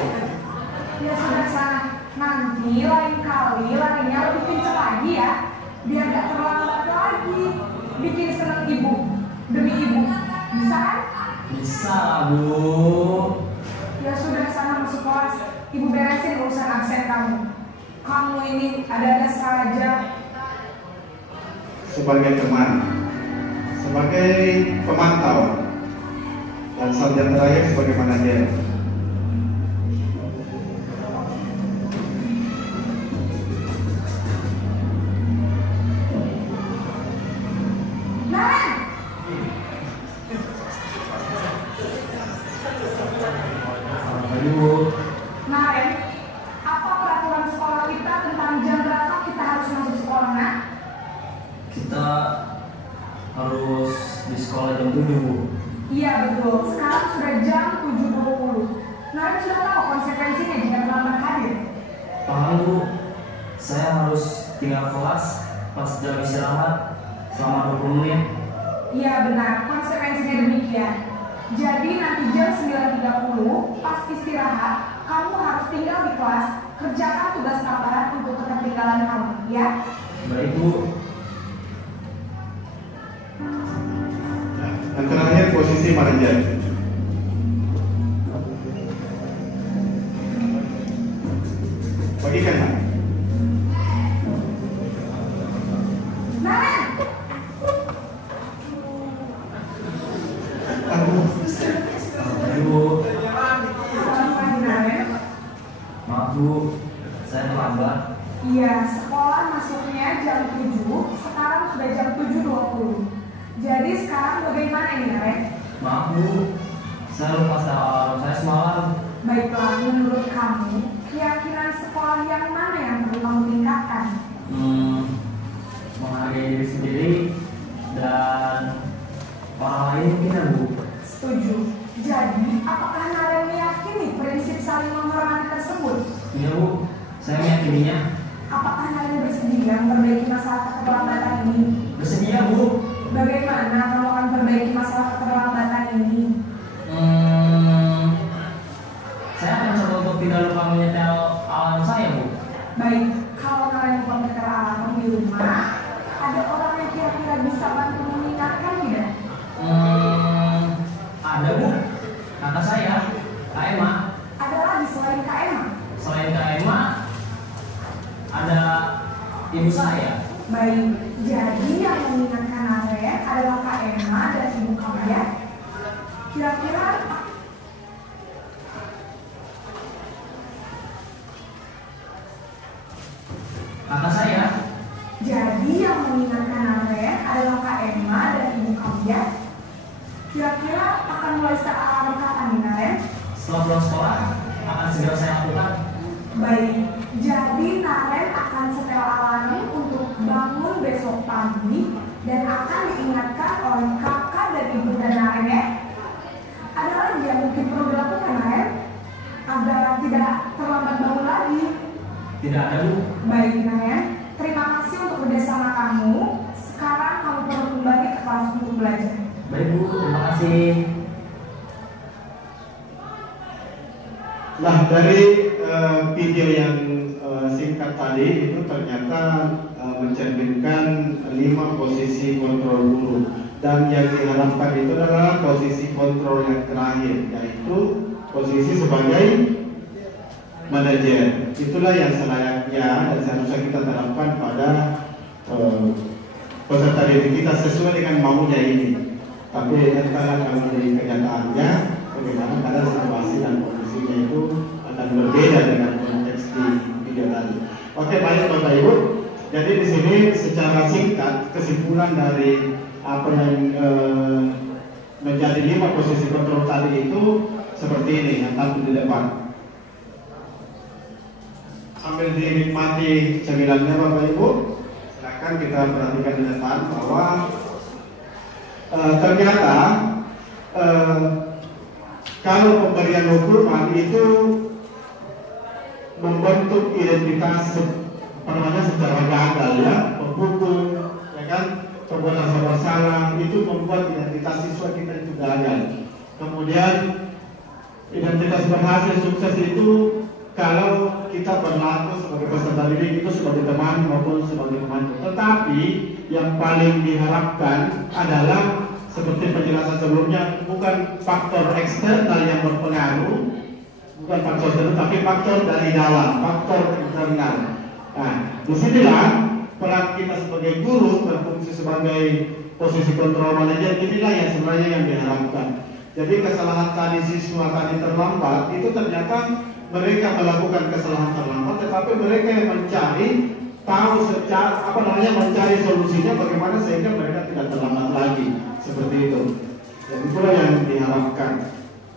Ya sudah sana, nanti lain kali larinya lebih kencang lagi ya, biar gak terlambat lagi. Bikin seneng ibu, demi ibu, bisa kan? Bisa Bu. Ya sudah sana masuk kelas, ibu beresin urusan absen kamu. Kamu ini ada-ada saja. Sebagai teman, sebagai pemantau, dan saat yang terakhir sebagai manajer. Naren, apa peraturan sekolah kita tentang jam berapa kita harus masuk sekolah, nak? Kita harus di sekolah jam 7 Bu. Iya betul, sekarang sudah jam 7.20. Naren sudah tahu konsekuensinya jika terlambat hadir. Paham Bu. Saya harus tinggal kelas pas jam istirahat selama 20 menit. Iya benar, konsekuensinya demikian. Jadi nanti jam 9.30 pas istirahat, kamu harus tinggal di kelas, kerjakan tugas tambahan untuk ketertinggalan kamu, ya? Baik Bu. Yang terakhir posisi manajer. Bagikan Pak. Naren! Bu. Selamat pagi, Naren. Maaf Bu, saya terlambat. Iya, sekolah masuknya jam 7, sekarang sudah jam 7.20. Jadi sekarang bagaimana ini, Naren? Maaf Bu, saya lupa alarm saya semalam. Baiklah, menurut kamu, keyakinan sekolah yang mana yang perlu kamu tingkatkan? Menghargai diri sendiri dan orang lain mungkin Bu. Setuju. Jadi, apakah Naren meyakini prinsip saling menghormati tersebut? Iya Bu, saya meyakininya. Apakah Naren bersedia memperbaiki masalah keterlambatan ini? Bersedia Bu. Bagaimana kamu akan perbaiki masalah keterlambatan ini? Saya akan coba untuk tidak lupa menyetel alarm saya Bu. Baik, kalau Naren lupa menyetel alarm di rumah, ada orang yang kira-kira bisa bantu mengingatkan tidak? Ada Bu, kakak saya, Kak Emma. Ada lagi selain Kak Emma? Selain Kak Emma, ada ibu saya. Baik, jadi yang mengingatkan Naren adalah Kak Emma dan ibu kamu ya? Kira-kira Kakak saya. jadi yang mengingatkan Naren adalah Kak Emma dan ibu kamu ya? Kira-kira akan mulai start alarm kapan nih, Naren? Setelah pulang sekolah, akan segera saya lakukan. Baik, jadi Naren akan setel alarm untuk bangun besok pagi dan akan diingatkan oleh kakak dan ibu dan Naren ya? Ada lagi yang mungkin perlu dilakukan, Naren? Agar tidak terlambat bangun lagi. Tidak ada Bu. Baik, Naren. Terima kasih untuk kerjasama kamu. Sekarang kamu perlu kembali ke kelas untuk belajar. Baik Bu, terima kasih. Nah, dari video yang singkat tadi itu ternyata mencerminkan 5 posisi kontrol guru, dan yang diharapkan itu adalah posisi kontrol yang terakhir, yaitu posisi sebagai manajer. Itulah yang selayaknya dan seharusnya kita terapkan pada peserta didik kita sesuai dengan maunya ini. Tapi entahlah kalau dari kenyataannya bagaimana, karena situasi dan kondisinya itu akan berbeda dengan konteks di video tadi. Oke, baik Bapak Ibu. Jadi di sini secara singkat kesimpulan dari apa yang menjadi 5 posisi kontrol tadi itu seperti ini yang tampil di depan. Sambil dinikmati cemilannya Bapak Ibu, silakan kita perhatikan di depan bahwa ternyata kalau pemberian hukuman itu membentuk identitas secara gagal ya, menghukum, ya kan, perbuatan bersalah itu membuat identitas siswa kita itu gagal. Kemudian Identitas berhasil sukses itu kalau kita berlaku sebagai peserta didik itu sebagai teman maupun sebagai pembantu. Tetapi yang paling diharapkan adalah seperti penjelasan sebelumnya, bukan faktor eksternal yang berpengaruh, bukan faktor eksternal, tapi faktor dari dalam, faktor internal. Nah, disinilah peran kita sebagai guru berfungsi sebagai posisi kontrol manajer, inilah yang sebenarnya yang diharapkan. Jadi kesalahan tadi siswa tadi terlambat itu ternyata mereka melakukan kesalahan terlambat, tetapi mereka yang mencari tahu secara mencari solusinya bagaimana sehingga mereka tidak terlambat lagi, seperti itu. Dan itulah yang diharapkan.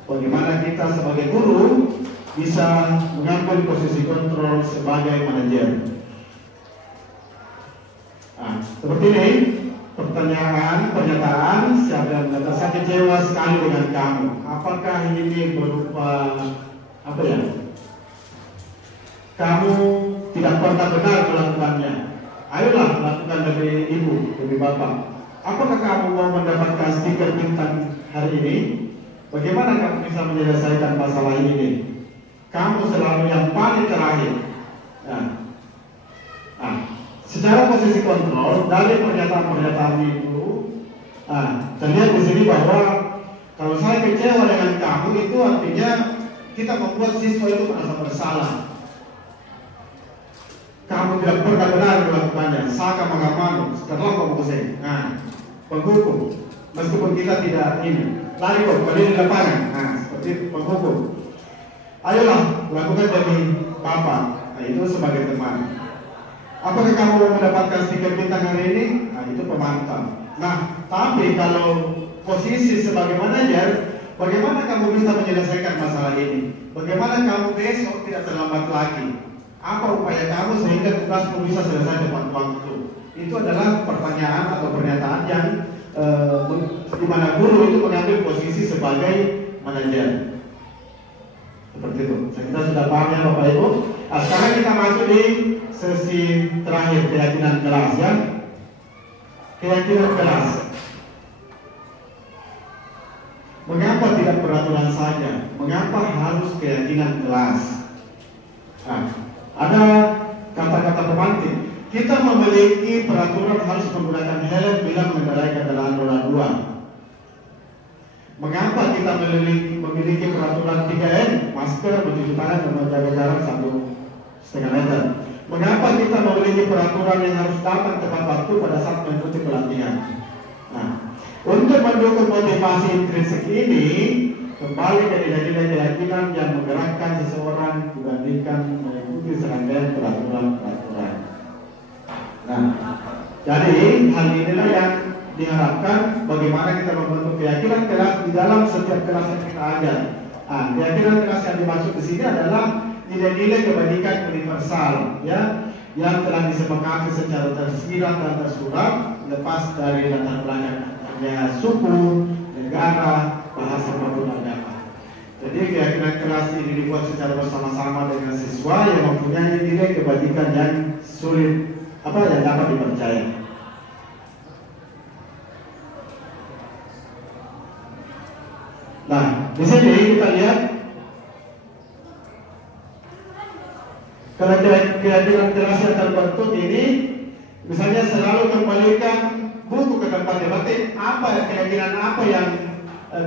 Bagaimana kita sebagai guru bisa mengambil posisi kontrol sebagai manajer. Nah, seperti ini pernyataan siapa yang berkata saya kecewa sekali dengan kamu. Apakah ini berupa apa ya? Kamu tidak pernah benar melakukannya. Ayolah lakukan demi ibu, demi bapak. Apakah kamu mau mendapatkan stiker bintang hari ini? Bagaimana kamu bisa menyelesaikan masalah ini? Kamu selalu yang paling terakhir. Nah, secara posisi kontrol dari pernyataan-pernyataan itu, terlihat di sini bahwa kalau saya kecewa dengan kamu itu artinya kita membuat siswa itu merasa bersalah. Kamu tidak pernah benar melakukannya. Saka mengamanu, setelah kamu pusing. Nah, penghukum. Meskipun kita tidak ini, lari kok, kembali di lapangan. Nah, seperti penghukum. Ayolah, lakukan demi bapak. Nah, itu sebagai teman. Apakah kamu mau mendapatkan stiker bintang hari ini? Nah, itu pemantau. Nah, tapi kalau posisi sebagai manajer, bagaimana kamu bisa menyelesaikan masalah ini? Bagaimana kamu besok tidak terlambat lagi? Apa upaya kamu sehingga tugasmu bisa selesai tepat waktu? Itu adalah pertanyaan atau pernyataan yang di mana guru itu mengambil posisi sebagai manajer. Seperti itu. Kita sudah paham ya Bapak Ibu. Nah, sekarang kita masuk di sesi terakhir, keyakinan kelas ya. Keyakinan kelas. Mengapa tidak peraturan saja? Mengapa harus keyakinan kelas? Nah, ada kata-kata pemantik. Kita memiliki peraturan harus menggunakan helm bila mengendarai kendaraan roda 2. Mengapa kita memiliki peraturan 3M, masker, mencuci tangan, dan menjaga jarak 1,5 meter? Mengapa kita memiliki peraturan yang harus datang tepat waktu pada saat mengikuti pelatihan? Nah, untuk mendukung motivasi intrinsik ini, kembali ke nilai-nilai keyakinan yang menggerakkan seseorang dibandingkan mengikuti serangkaian peraturan-peraturan. Nah, jadi hal inilah yang diharapkan bagaimana kita membentuk keyakinan kelas di dalam setiap kelas yang kita ajar. Nah, keyakinan kelas yang dimaksud di sini adalah nilai-nilai kebajikan universal, ya, yang telah disepakati secara tersirat dan tersurat, lepas dari latar belakangnya suku, negara, bahasa maupun agama. Jadi keyakinan kelas ini dibuat secara bersama-sama dengan siswa yang mempunyai nilai kebajikan yang sulit, yang dapat dipercaya. Nah, di sini kita lihat kalau keyakinan kelas yang terbentuk ini, misalnya selalu kembalikan buku ke tempatnya. Berarti apa keyakinan apa yang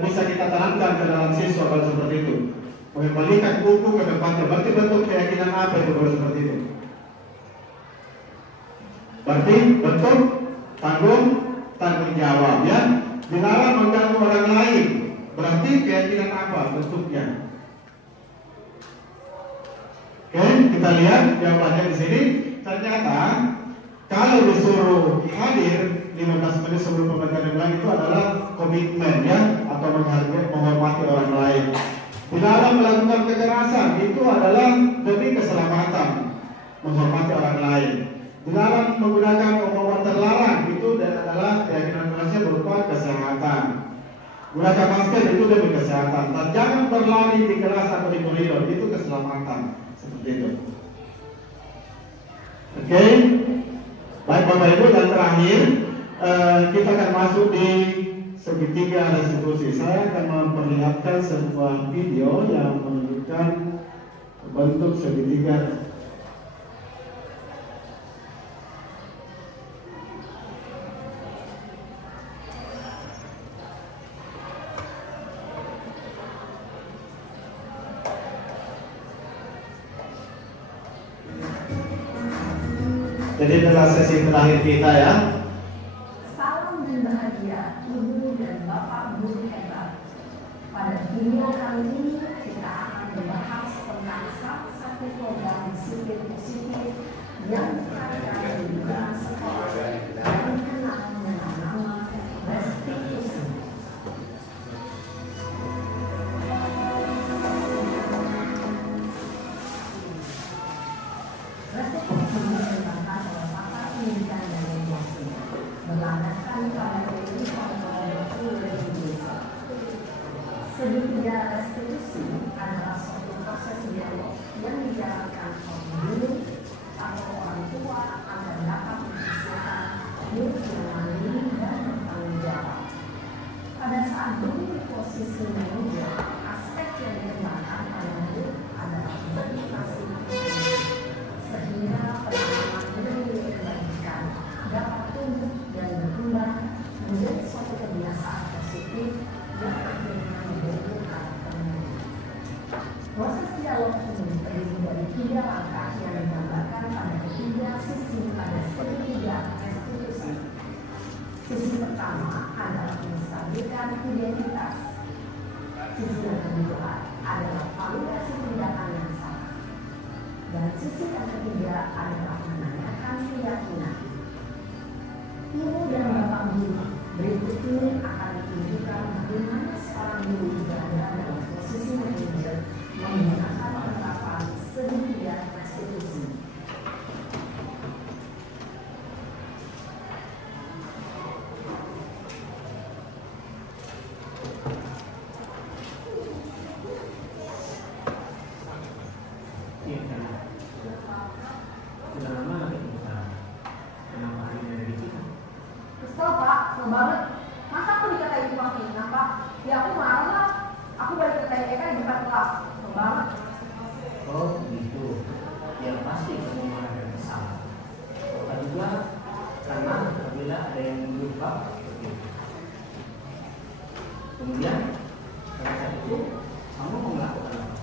bisa kita tanamkan ke dalam siswa kalau seperti itu? Mengembalikan buku ke tempatnya. Berarti bentuk keyakinan apa itu kalau seperti itu? Berarti bentuk tanggung jawab, ya. Dilarang mengganggu orang lain. Berarti keyakinan apa bentuknya? Oke, kita lihat jawabannya di sini. Ternyata kalau disuruh hadir 15 menit sebelum pembelajaran dimulai itu adalah komitmen, ya, atau menghormati orang lain. Di dalam melakukan kekerasan itu adalah demi keselamatan, menghormati orang lain. Di dalam menggunakan obat terlarang itu adalah keyakinan kelasnya berupa kesehatan. Gunakan masker itu demi kesehatan. Dan jangan berlari di kelas atau di koridor, itu keselamatan. Seperti itu. Oke. Baik Bapak Ibu, dan terakhir kita akan masuk di segitiga restitusi. Saya akan memperlihatkan sebuah video yang menunjukkan bentuk segitiga. Jadi adalah sesi terakhir kita ya. Salam dan bahagia Ibu dan Bapak Guru hebat. Pada video kali ini kita akan membahas tentang salah satu program disiplin positif yang berada di lingkungan sekolah yang dikenal dengan nama restitusi. Restitusi dikembangkan oleh pakar pendidikan dan mediasi, berlandaskan pada teori ontologi religius. Segitiga restitusi adalah suatu proses dialog yang dijalankan oleh guru atau orang tua agar dapat menghasilkan murid yang mandiri dan bertanggung jawab. Pada saat guru di posisi manajer, aspek yang dikembangkan pada murid adalah motivasi, sehingga pengalaman nilai kebaikan dapat tumbuh dan berkembang menjadi suatu kebiasaan positif yang akhirnya menjadi karakter murid. Proses dialog ini terdiri dari 3 langkah yang digambarkan pada ketiga sisi pada segitiga restitusi. Sisi pertama adalah menstabilkan identitas. Sisi yang kedua adalah validasi tindakan yang salah. Dan sisi yang ketiga adalah menanyakan keyakinan. Ibu dan Bapak Guru, berikut ini akan ditunjukkan bagaimana seorang guru berada dalam posisi manajer menggunakan penerapan segitiga restitusi. Kesel Pak, kesel banget. Masa aku dikatain tukang fitnah Pak? Ya aku marah lah. Aku balik ke TK di depan kelas. Kesel banget. Oh gitu. Ya pasti kamu marah dan kesal. Bukan juga karena apabila ada yang lupa. Kemudian pada saat itu kamu melakukan apa?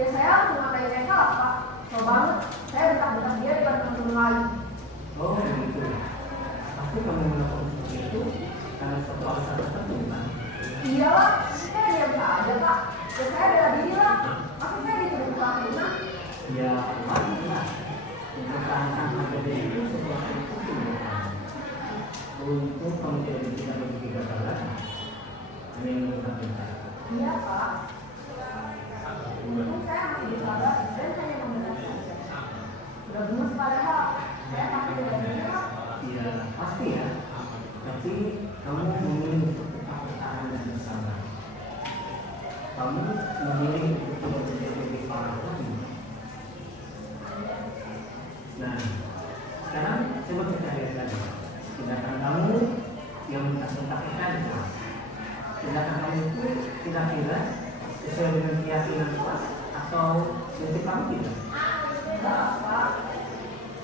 Ya saya langsung ngatain TK lah Pak. Kesel banget. Saya bentak-bentak dia di depan teman-teman lain. Oh gitu. Pasti kamu melakukan seperti itu karena suatu alasan tertentu kan? Iyalah, saya diam saja Pak. Ya saya bela diri lah. Masa saya dituduh tukang fitnah? Ya wajar. Mempertahankan harga diri itu sesuatu yang penting. Untuk kamu tidak bisa begitu gagalan, hanya yang menentang. Iya Pak. Untung saya masih disabar dan hanya membelas saja. Udah gemes padahal. Saya pasti bela diri lah. Ya pasti ya. Tapi kamu memilih untuk tetap bertahan dan bersabar. Kamu memilih untuk tidak menjadi lebih parah lagi. Nah, sekarang coba kita lihat lagi tindakan kamu yang mentak-mentak di kelas. Tindakan kamu itu kira-kira sesuai dengan keyakinan kelas atau prinsip kamu tidak? Enggak Pak.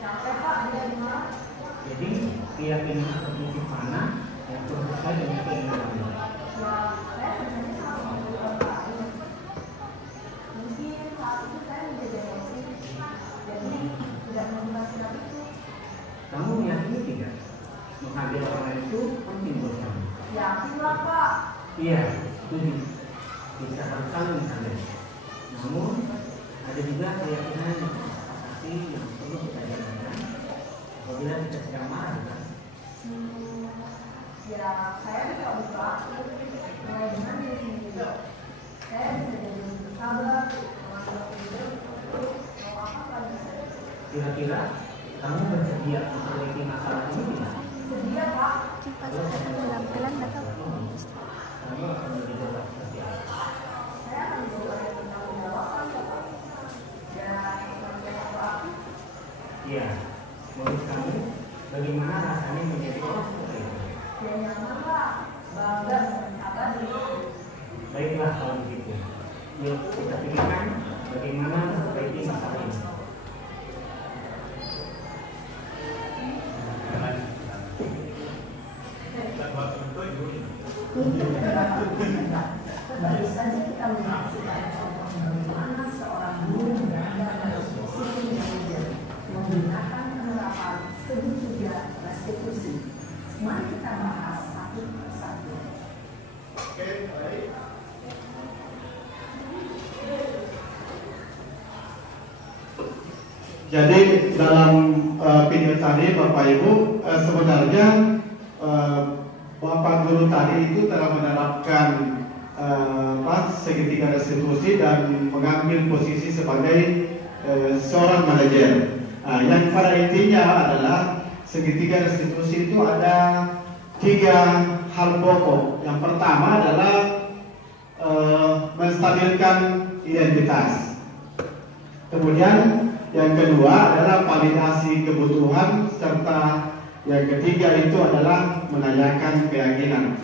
Capek Pak, dia dimana? Jadi keyakinan atau prinsip mana yang sesuai dengan keinginan kamu? Ya, saya sebenarnya sama menurut Pak. Mungkin saat itu saya menjadi emosi, jadi tidak memotivasi lagi itu. Kamu meyakini tidak? Menghargai orang lain itu penting buat kamu. Yakin lah Pak. Iya, setuju. Bisa harus saling menghargai. Namun ada juga keyakinan yang pasti yang perlu kita jalankan apabila kita sedang marah kan? Ya, saya bisa berperilaku mulai dengan diri sendiri. Saya bisa jadi lebih sabar, mengatur hidup, mau apa saja. Kira-kira kamu bersedia memperbaiki masalah ini tidak? Sedia Pak. Kalau penampilan kamu akan lebih jawab seperti apa? Saya akan mencoba yang bertanggung jawab Pak. Dan menjadi aku. Iya, menurut kamu bagaimana rasanya menjadi orang seperti itu? Ya nyaman Pak, bangga. Yuk kita pikirkan bagaimana memperbaiki masalah ini. Baru saja kita menyaksikan contoh bagaimana seorang guru dan posisi manajer menggunakan penerapan segitiga restitusi. Mari kita bahas satu persatu. Oke, baik. Jadi dalam video tadi Bapak Ibu sebenarnya Bapak Guru tadi itu telah menerapkan segitiga restitusi dan mengambil posisi sebagai seorang manajer. Yang pada intinya adalah segitiga restitusi itu ada 3 hal pokok. Yang pertama adalah menstabilkan identitas. Kemudian yang kedua adalah validasi kebutuhan, serta yang ketiga itu adalah menanyakan keyakinan.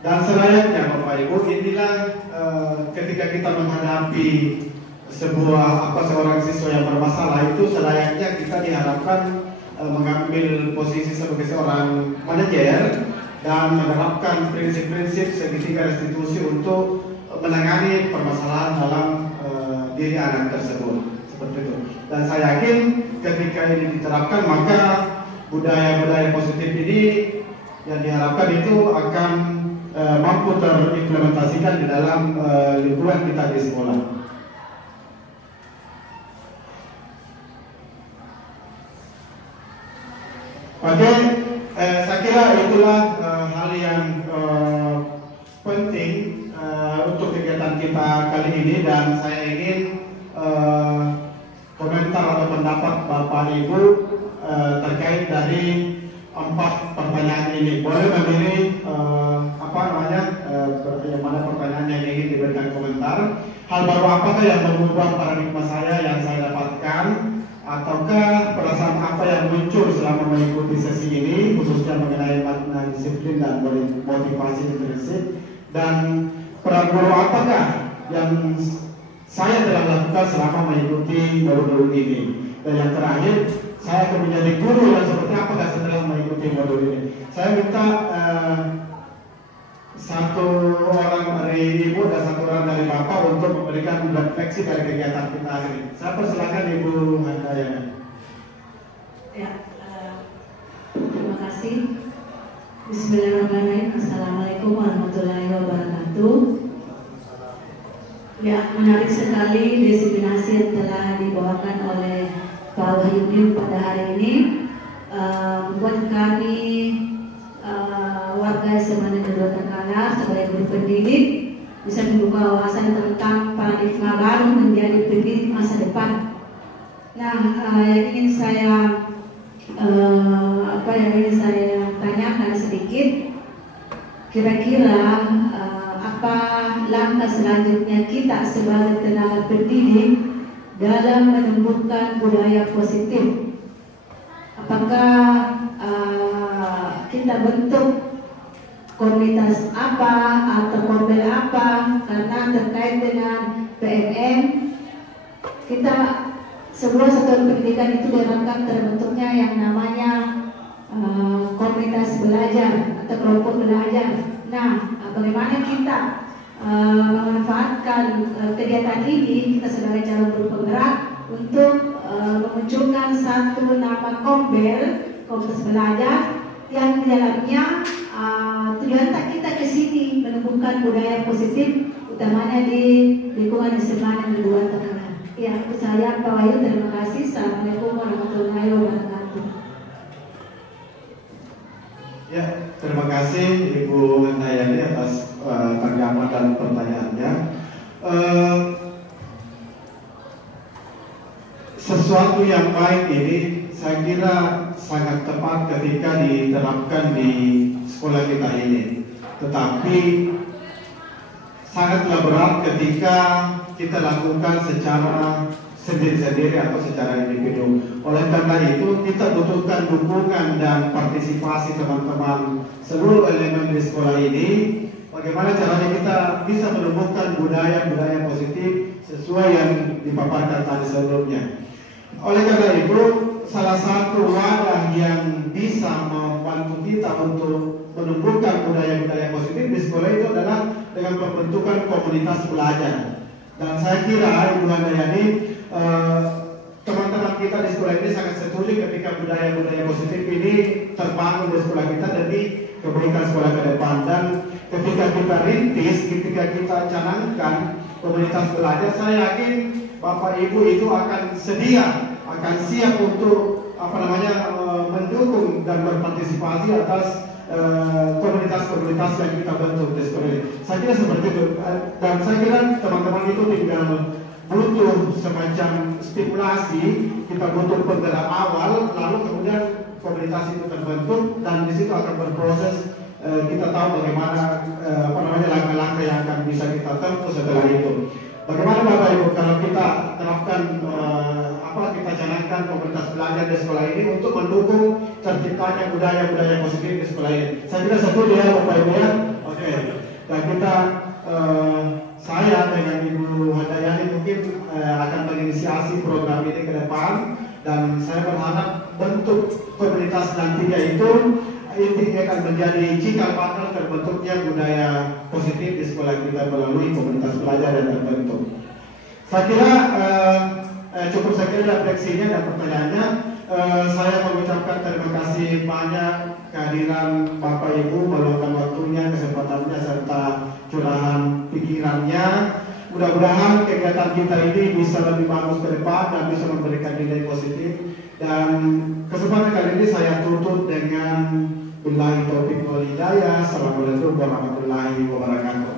Dan selayaknya Bapak Ibu, inilah ketika kita menghadapi seorang siswa yang bermasalah, itu selayaknya kita diharapkan mengambil posisi sebagai seorang manajer dan menerapkan prinsip-prinsip segitiga restitusi untuk menangani permasalahan dalam diri anak tersebut. Seperti itu. Dan saya yakin ketika ini diterapkan, maka budaya-budaya positif ini yang diharapkan itu akan mampu terimplementasikan di dalam lingkungan kita di sekolah. Oke, saya kira itulah hal yang penting untuk kegiatan kita kali ini, dan saya ingin komentar atau pendapat Bapak Ibu terkait dari 4 pertanyaan ini. Boleh memilih yang mana pertanyaan yang ingin diberikan komentar. Hal baru apakah yang mengubah paradigma saya yang saya dapatkan, ataukah perasaan apa yang muncul selama mengikuti sesi ini, khususnya mengenai makna disiplin dan motivasi intrinsik, dan peran guru apakah yang saya telah lakukan selama mengikuti modul ini. Dan yang terakhir, saya akan menjadi guru yang seperti apakah setelah mengikuti modul ini. Saya minta satu orang dari Ibu dan satu orang dari Bapak untuk memberikan refleksi dari kegiatan kita hari ini. Saya persilakan Ibu Handayani. Ya, terima kasih. Bismillahirrahmanirrahim. Assalamualaikum warahmatullahi wabarakatuh. Ya, menarik sekali diseminasi yang telah dibawakan oleh Pak Wahyudin pada hari ini. Buat kami warga SMA Negeri 2 Tenggalar sebagai guru pendidik bisa membuka wawasan tentang paradigma baru menjadi pendidik masa depan. Nah, yang ingin saya tanyakan sedikit, kira-kira apa langkah selanjutnya kita sebagai tenaga pendidik dalam menumbuhkan budaya positif? Apakah kita bentuk komunitas apa atau kombel apa? Karena terkait dengan PMM, kita sebuah satuan pendidikan itu diharapkan terbentuknya yang namanya komunitas belajar atau kelompok belajar. Nah, bagaimana kita memanfaatkan kegiatan ini, kita sebagai calon guru penggerak, untuk memunculkan satu nama komunitas belajar yang di dalamnya tujuan kita ke sini menumbuhkan budaya positif, utamanya di lingkungan SMA Negeri 2 Tenggalar. Ya, saya Pak Wahyu, terima kasih. Assalamualaikum warahmatullahi wabarakatuh. Ya, terima kasih Ibu Handayani atas tanggapan dan pertanyaannya. Sesuatu yang baik ini saya kira sangat tepat ketika diterapkan di sekolah kita ini. Tetapi sangatlah berat ketika kita lakukan secara sendiri-sendiri atau secara individu. Oleh karena itu kita butuhkan dukungan dan partisipasi teman-teman seluruh elemen di sekolah ini bagaimana caranya kita bisa menumbuhkan budaya-budaya positif sesuai yang dipaparkan tadi sebelumnya. Oleh karena itu, salah satu wadah yang bisa membantu kita untuk menumbuhkan budaya-budaya positif di sekolah itu adalah dengan pembentukan komunitas belajar. Dan saya kira Ibu Handayani, teman-teman kita di sekolah ini sangat setuju ketika budaya-budaya positif ini terbangun di sekolah kita demi kebaikan sekolah ke depan. Dan ketika kita rintis, ketika kita canangkan komunitas belajar, saya yakin Bapak Ibu itu akan sedia, akan siap untuk mendukung dan berpartisipasi atas komunitas-komunitas yang kita bentuk di sekolah ini. Saya kira seperti itu, dan saya kira teman-teman itu tinggal butuh semacam stimulasi, kita butuh penggerak awal, lalu kemudian komunitas itu terbentuk dan di situ akan berproses. Kita tahu bagaimana langkah-langkah yang akan bisa kita tempuh setelah itu. Bagaimana Bapak Ibu kalau kita terapkan kita canangkan komunitas belajar di sekolah ini untuk mendukung terciptanya budaya-budaya positif di sekolah ini. Saya kira setuju ya Bapak Ibu ya. Oke. Dan kita saya dengan Ibu Handayani mungkin akan menginisiasi program ini ke depan, dan saya berharap bentuk komunitas nantinya itu intinya akan menjadi cikal bakal terbentuknya budaya positif di sekolah kita melalui komunitas belajar yang terbentuk. Saya kira cukup sekian refleksinya dan pertanyaannya. Saya mengucapkan terima kasih banyak kehadiran Bapak Ibu, meluangkan waktunya, kesempatannya serta curahan pikirannya. Mudah-mudahan kegiatan kita ini bisa lebih bagus ke depan dan bisa memberikan nilai positif. Dan kesempatan kali ini saya tutup dengan billahi taufiq wal hidayah. Assalamualaikum warahmatullahi wabarakatuh.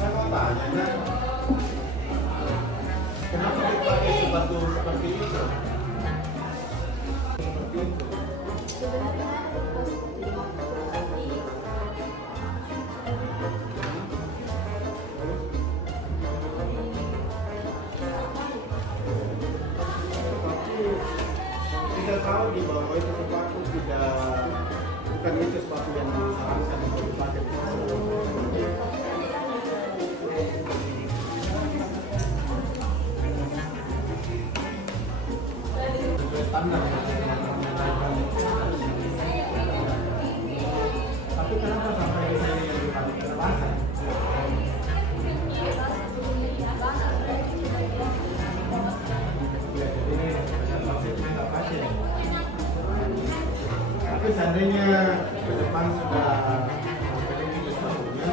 Saya mau tanya, kenapa dipakai sepatu seperti itu? Tidak tahu di bawah itu sepatu bukan itu sepatu yang disarankan untuk dipakai. Standar. Tapi kenapa sampai di sini yang dipakai basah? Tapi seandainya ke depan sudah memiliki sepatunya,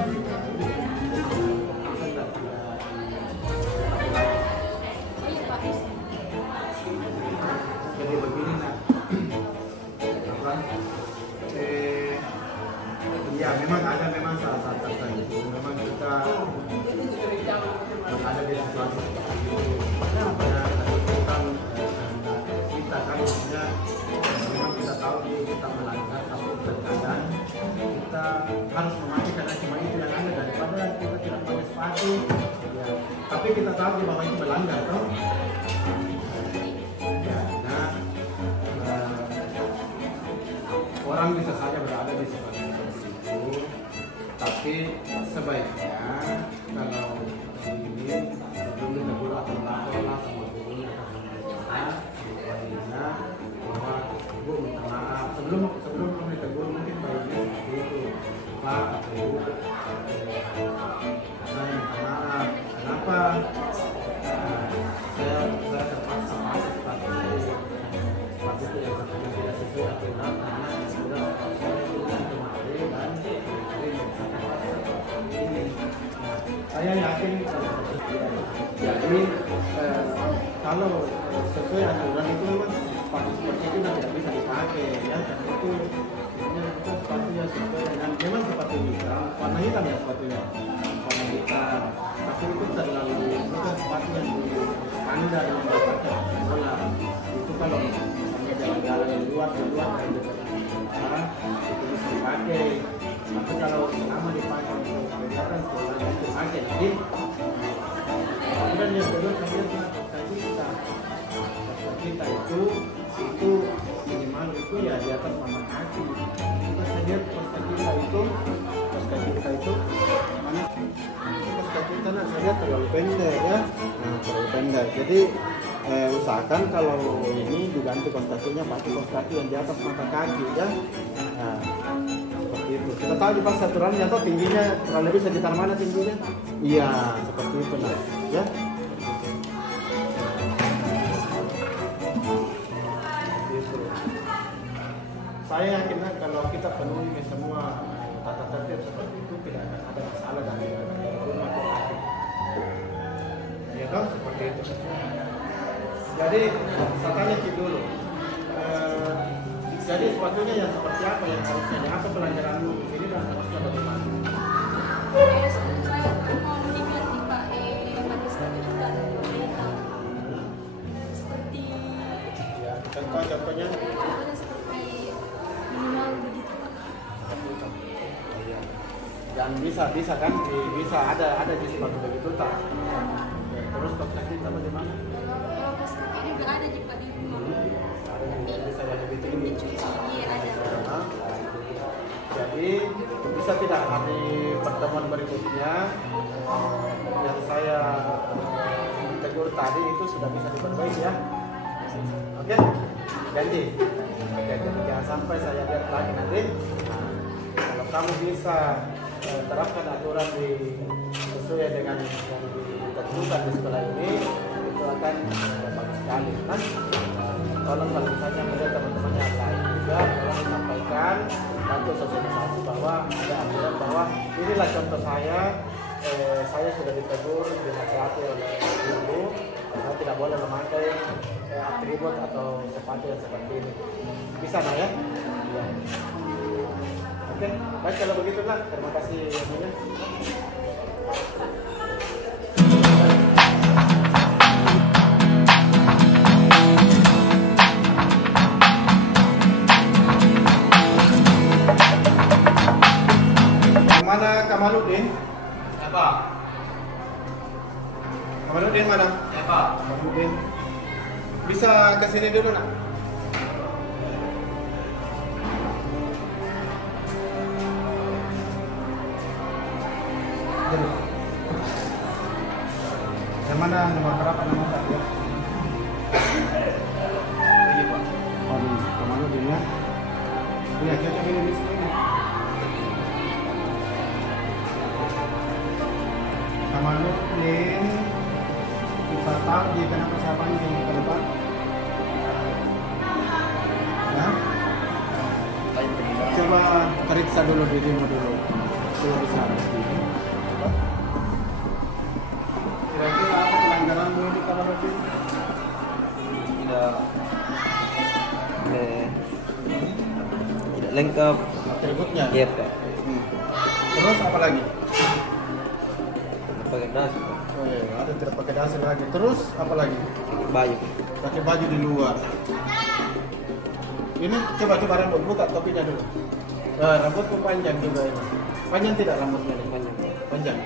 jadi begini nak, ya memang ada salah satu ada di situasi seperti itu. Ya, bukan kita kan maksudnya memang kita tahu kita melanggar, tapi terkadang kita harus memakai karena cuma itu yang ada daripada kita tidak pakai sepatu. Ya, tapi kita tahu di bawah itu melanggar, toh. Ya, nah, orang bisa saja berada di situasi seperti itu, tapi sebaiknya kalau ini sebelum ditegur atau melaporlah sama gurunya bahwa ibu minta maaf sebelum kamu ditegur mungkin baiknya seperti itu, Pak atau Ibu, saya minta maaf kenapa saya terpaksa pakai sepatu itu yang sebenarnya tidak sesuai aturan karena sudah saya bilang kemarin dan ini saya yakin jadi kalau sesuai aturan itu memang sepatu seperti itu tidak bisa dipakai ya, itu sepatu yang sesuai dengan memang sepatu hitam, warna hitam ya sepatunya, warna hitam, tapi itu terlalu bukan sepatu yang standar yang dipakai bola. Itu kalau jalan-jalan di luar dari dekat itu bisa dipakai, tapi kalau selama dipakai untuk kegiatan sekolah itu dipakai. Jadi kemudian yang kedua saya kita itu minimal itu ya di atas mama kaki. Kita lihat pos kaki kita itu mana? Pos kaki kita saya lihat terlalu pendek ya, terlalu pendek. Jadi usahakan kalau ini diganti pos kakinya pakai pos kaki yang di atas mata kaki ya. Nah, seperti itu. Kita tahu di pas aturannya atau tingginya kurang lebih sekitar mana tingginya? Iya, seperti itu lah ya. Saya yakin kalau kita penuhi semua tata tertib seperti itu tidak akan ada masalah dari rumah ke kaki. Ya kan seperti itu. Jadi saya tanya dulu. Jadi sepatunya yang seperti apa yang harusnya? Apa pelajaranmu di sini dan harusnya bagaimana? Saya mau diganti pakai sepatu hitam. Seperti. Ya, contohnya. Dan bisa kan bisa ada di sepatu begitu tak. Terus kos kaki kita bagaimana? Kalau kos kaki juga ada di rumah. Bisa yang lebih tinggi. Iya ada. Jadi bisa tidak di pertemuan berikutnya yang saya tegur tadi itu sudah bisa diperbaiki ya. Oke? Ganti. Oke, jadi jangan sampai saya lihat lagi nanti. Kalau kamu bisa terapkan aturan sesuai dengan yang ditentukan di sekolah ini, itu akan bagus sekali. Nah, tolong kalau misalnya melihat teman-teman yang lain juga, tolong sampaikan bantu sosialisasi bahwa ada aturan bahwa inilah contoh saya sudah ditegur dinasihati oleh guru, saya tidak boleh memakai atribut atau sepatu yang seperti ini. Bisa nah ya? Ya. Oke, baik kalau begitulah. Terima kasih semuanya. Mana Kamaludin? Ya Pak. Kamaludin mana? Ya Pak. Kamaludin. Bisa ke sini dulu nak? Yang mana nomor berapa nama tadi? Ini Pak. Oh, ini Kamaludin ya. Ini cocok ini di sini. Kamaludin, kita tahu dia kenapa siapa ini ke depan? Ya? Coba periksa dulu dirimu dulu. Coba bisa. Kira-kira apa pelanggaranmu di Kamaludin? Tidak lengkap atributnya. Iya Pak. Terus apa lagi? Pakai das. Oh, iya, ada tidak pakai dasi lagi. Terus apa lagi? Pakai baju di luar. Ini coba rambut, buka topinya dulu. Rambutku panjang juga ini. Panjang tidak rambutnya ini? Panjang.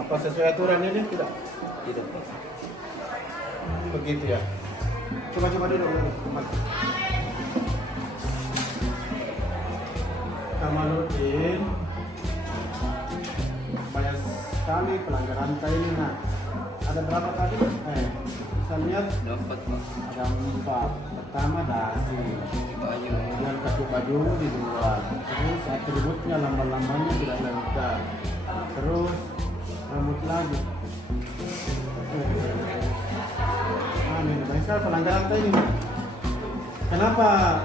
Apa sesuai aturan ini? Tidak. Begitu ya. Coba dulu. Kamaludin banyak sekali pelanggaran ini. Nah, ada berapa tadi? Bisa lihat ada 4. Pertama dasi, kemudian kaki baju di luar, terus atributnya lamban-lambannya tidak lengkap, terus rambut lagi. Ini banyak sekali pelanggaran ini. Kenapa?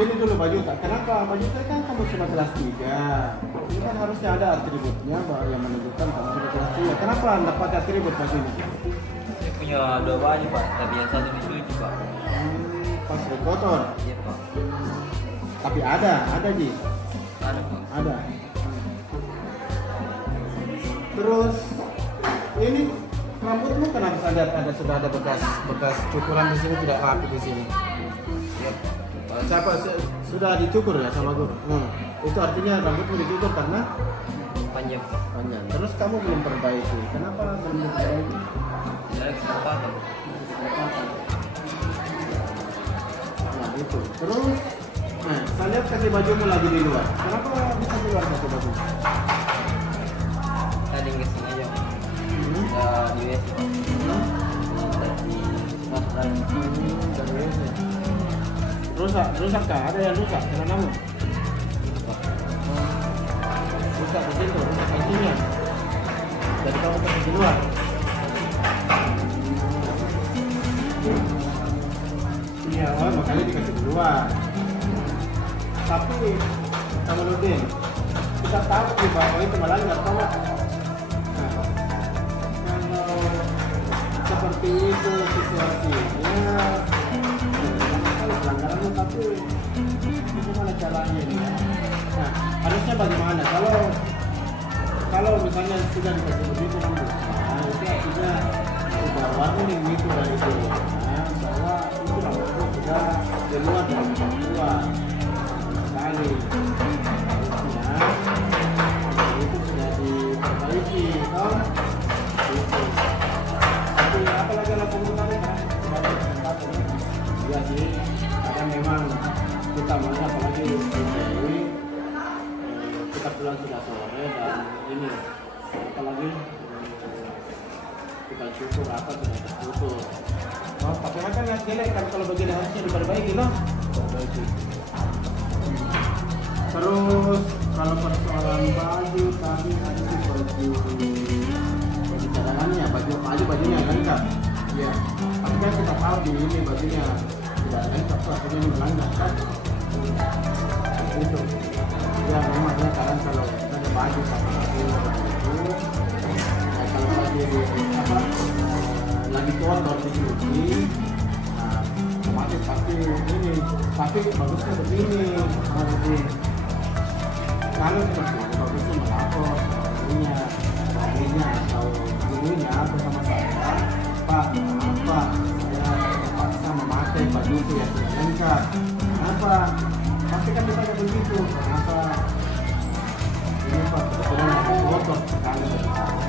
Ini dulu baju tak. Kenapa baju saya kan kamu sudah kelas 3. Ini kan harusnya ada atributnya yang menunjukkan kamu sudah kelas 3. Kenapa anda pakai atribut baju ini? Saya punya 2 baju Pak, tapi yang satu dicuci Pak. Pas kotor? Iya Pak. Tapi ada Ji? Ada Pak. Ada. Terus ini rambutmu kenapa saya lihat sudah ada bekas cukuran di sini, tidak rapi di sini? Iya. Siapa sudah dicukur ya sama guru? Itu artinya rambutmu dicukur karena Panjang. Terus kamu belum perbaiki. Kenapa belum perbaiki? Dari kesempatan. Nah itu. Terus, saya lihat kaki bajumu lagi di luar. Kenapa bisa di luar kaki baju? Tadi nggak sengaja. Di WC. Rusak kah? Ada yang rusak dengan kamu? Rusak di situ, rusak kakinya. Jadi kamu pergi di luar. Iya, makanya dikasih di luar. Tapi kamu Nurdin, kita tahu di bawah itu malah nggak tahu. Kalau seperti itu situasinya, pelanggarannya, tapi bagaimana caranya ini ya? Nah, harusnya bagaimana kalau misalnya sudah dikasih begitu, nah itu artinya sudah warning itu dari itu, bahwa itu rambutnya sudah di luar dari ketentuan sekali, harusnya itu sudah diperbaiki, toh itu. Tapi apalagi kalau penggunanya kan sudah ada kesempatan. Iya sih, kadang memang kita maunya apalagi di Dewi, kita pulang sudah sore dan ini apalagi kita syukur apa sudah tertutup. Oh, pakaian kan nggak jelek kan, kalau begini harusnya diperbaiki loh. Terus kalau persoalan baju tadi ada di baju cadangannya, bajunya lengkap. Iya. Tapi kan kita tahu di ini bajunya tidak lengkap, artinya ini melanggar kan? Itu. Ya memang ya, kadang kalau ada baju sama itu, kalau lagi kotor dicuci, nah otomatis pasti ini. Tapi bagusnya begini, kalau seperti itu bagusnya melapor gurunya atau gurunya atau sama saya, Pak, kenapa saya terpaksa memakai baju itu yang tidak lengkap? Kenapa? Pasti kan ditanya begitu. Kenapa? Ini Pak, kebetulan aku kotor sekali dari saya.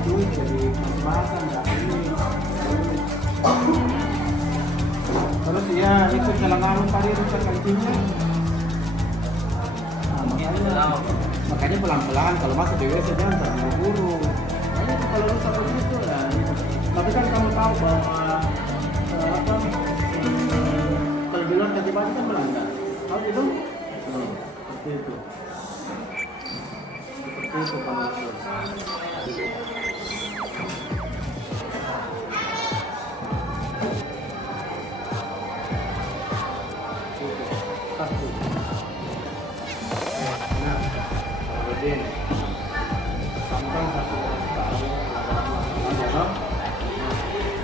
Itu jadi pembahasan nggak ini. Terus ya itu jalan tadi rusak kancingnya. Makanya pelan-pelan kalau masuk di WC jangan terburu-buru. Makanya kalau rusak begitu ya. Tapi kan kamu tahu bahwa kalau di luar kaki baju kan melanggar. Tahu itu? Seperti itu. Seperti itu kamu. Sampai satu tahun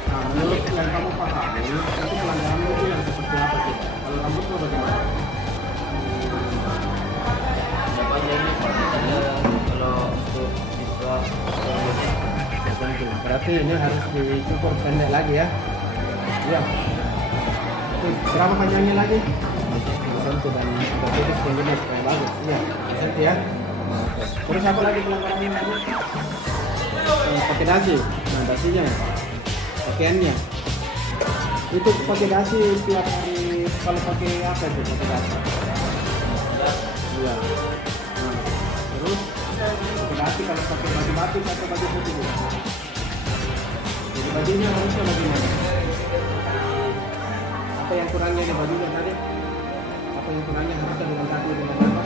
nah, menurut yang kamu pahami, itu pelanggaran itu yang seperti apa sih? Kalau kamu itu bagaimana? Apa aja ini Pak? Kalau untuk siswa Berarti ini harus dicukur pendek lagi ya. Iya. Itu berapa panjangnya lagi? 2 cm dan ada tipis tingginya supaya bagus. Iya, 2 cm ya. Terus apa lagi pelanggarannya lagi? Pakai dasi. Nah, dasinya, pakaiannya. Itu pakai dasi tiap hari. Kalau pakai apa itu pakai dasi? Iya. Nah, terus pakai dasi kalau pakai baju batik atau baju putih. Jadi bajunya harusnya bagaimana? Apa yang kurangnya di bajunya tadi? Apa yang kurangnya harusnya dengan satu dengan apa?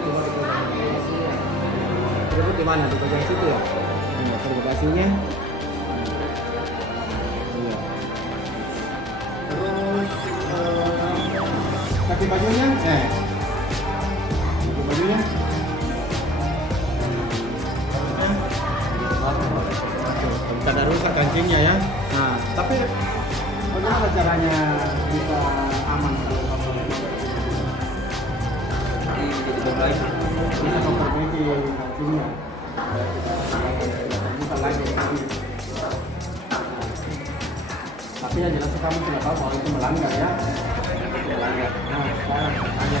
Coba kita lihat. Terus di mana? Di bagian situ ya? Pergedasinya. Iya. Terus kaki bajunya? Kaki bajunya? Tidak ada rusak kancingnya ya. Nah, tapi bagaimana caranya bisa aman kalau kamu bisa memperbaiki kancingnya? Bukan lagi. Tapi yang jelas kamu sudah tahu bahwa itu melanggar ya. Melanggar. Nah, sekarang tanya.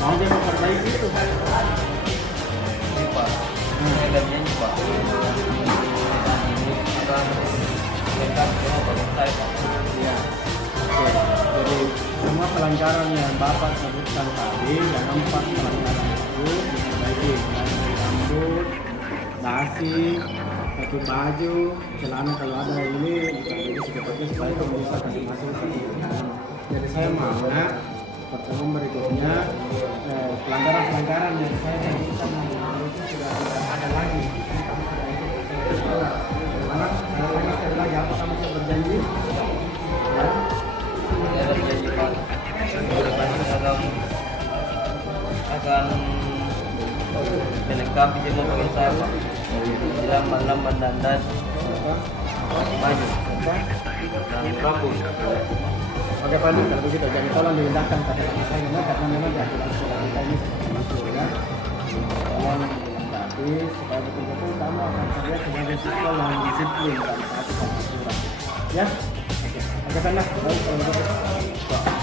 Mau dia memperbaiki itu? Ini Pak. Saya ada janji Pak. Lengkap semua selesai Pak. Iya. Oke. Jadi semua pelanggaran yang Bapak sebutkan tadi, yang 4 pelanggaran itu diperbaiki. Dari rambut, dasi, pakai baju, celana kalau ada ini diperbaiki secepatnya supaya kamu bisa kasih masuk sini. Jadi saya mau pertemuan berikutnya pelanggaran-pelanggaran yang saya sebutkan itu sudah tidak ada lagi. Bagaimana? Sekali lagi apa kamu sudah berjanji? Ya. Saya berjanji Pak. Akan melengkapi semua pakaian saya Pak. Lamban dandan, baju, dan rambut. Oke Pak, kalau begitu jadi tolong diindahkan kata-kata saya karena memang di aturan sekolah kita ini seperti itu ya. Tolong dilengkapi supaya betul-betul kamu akan terlihat sebagai siswa yang disiplin dan taat pada aturan. Ya, oke, sana. Baik, kalau begitu.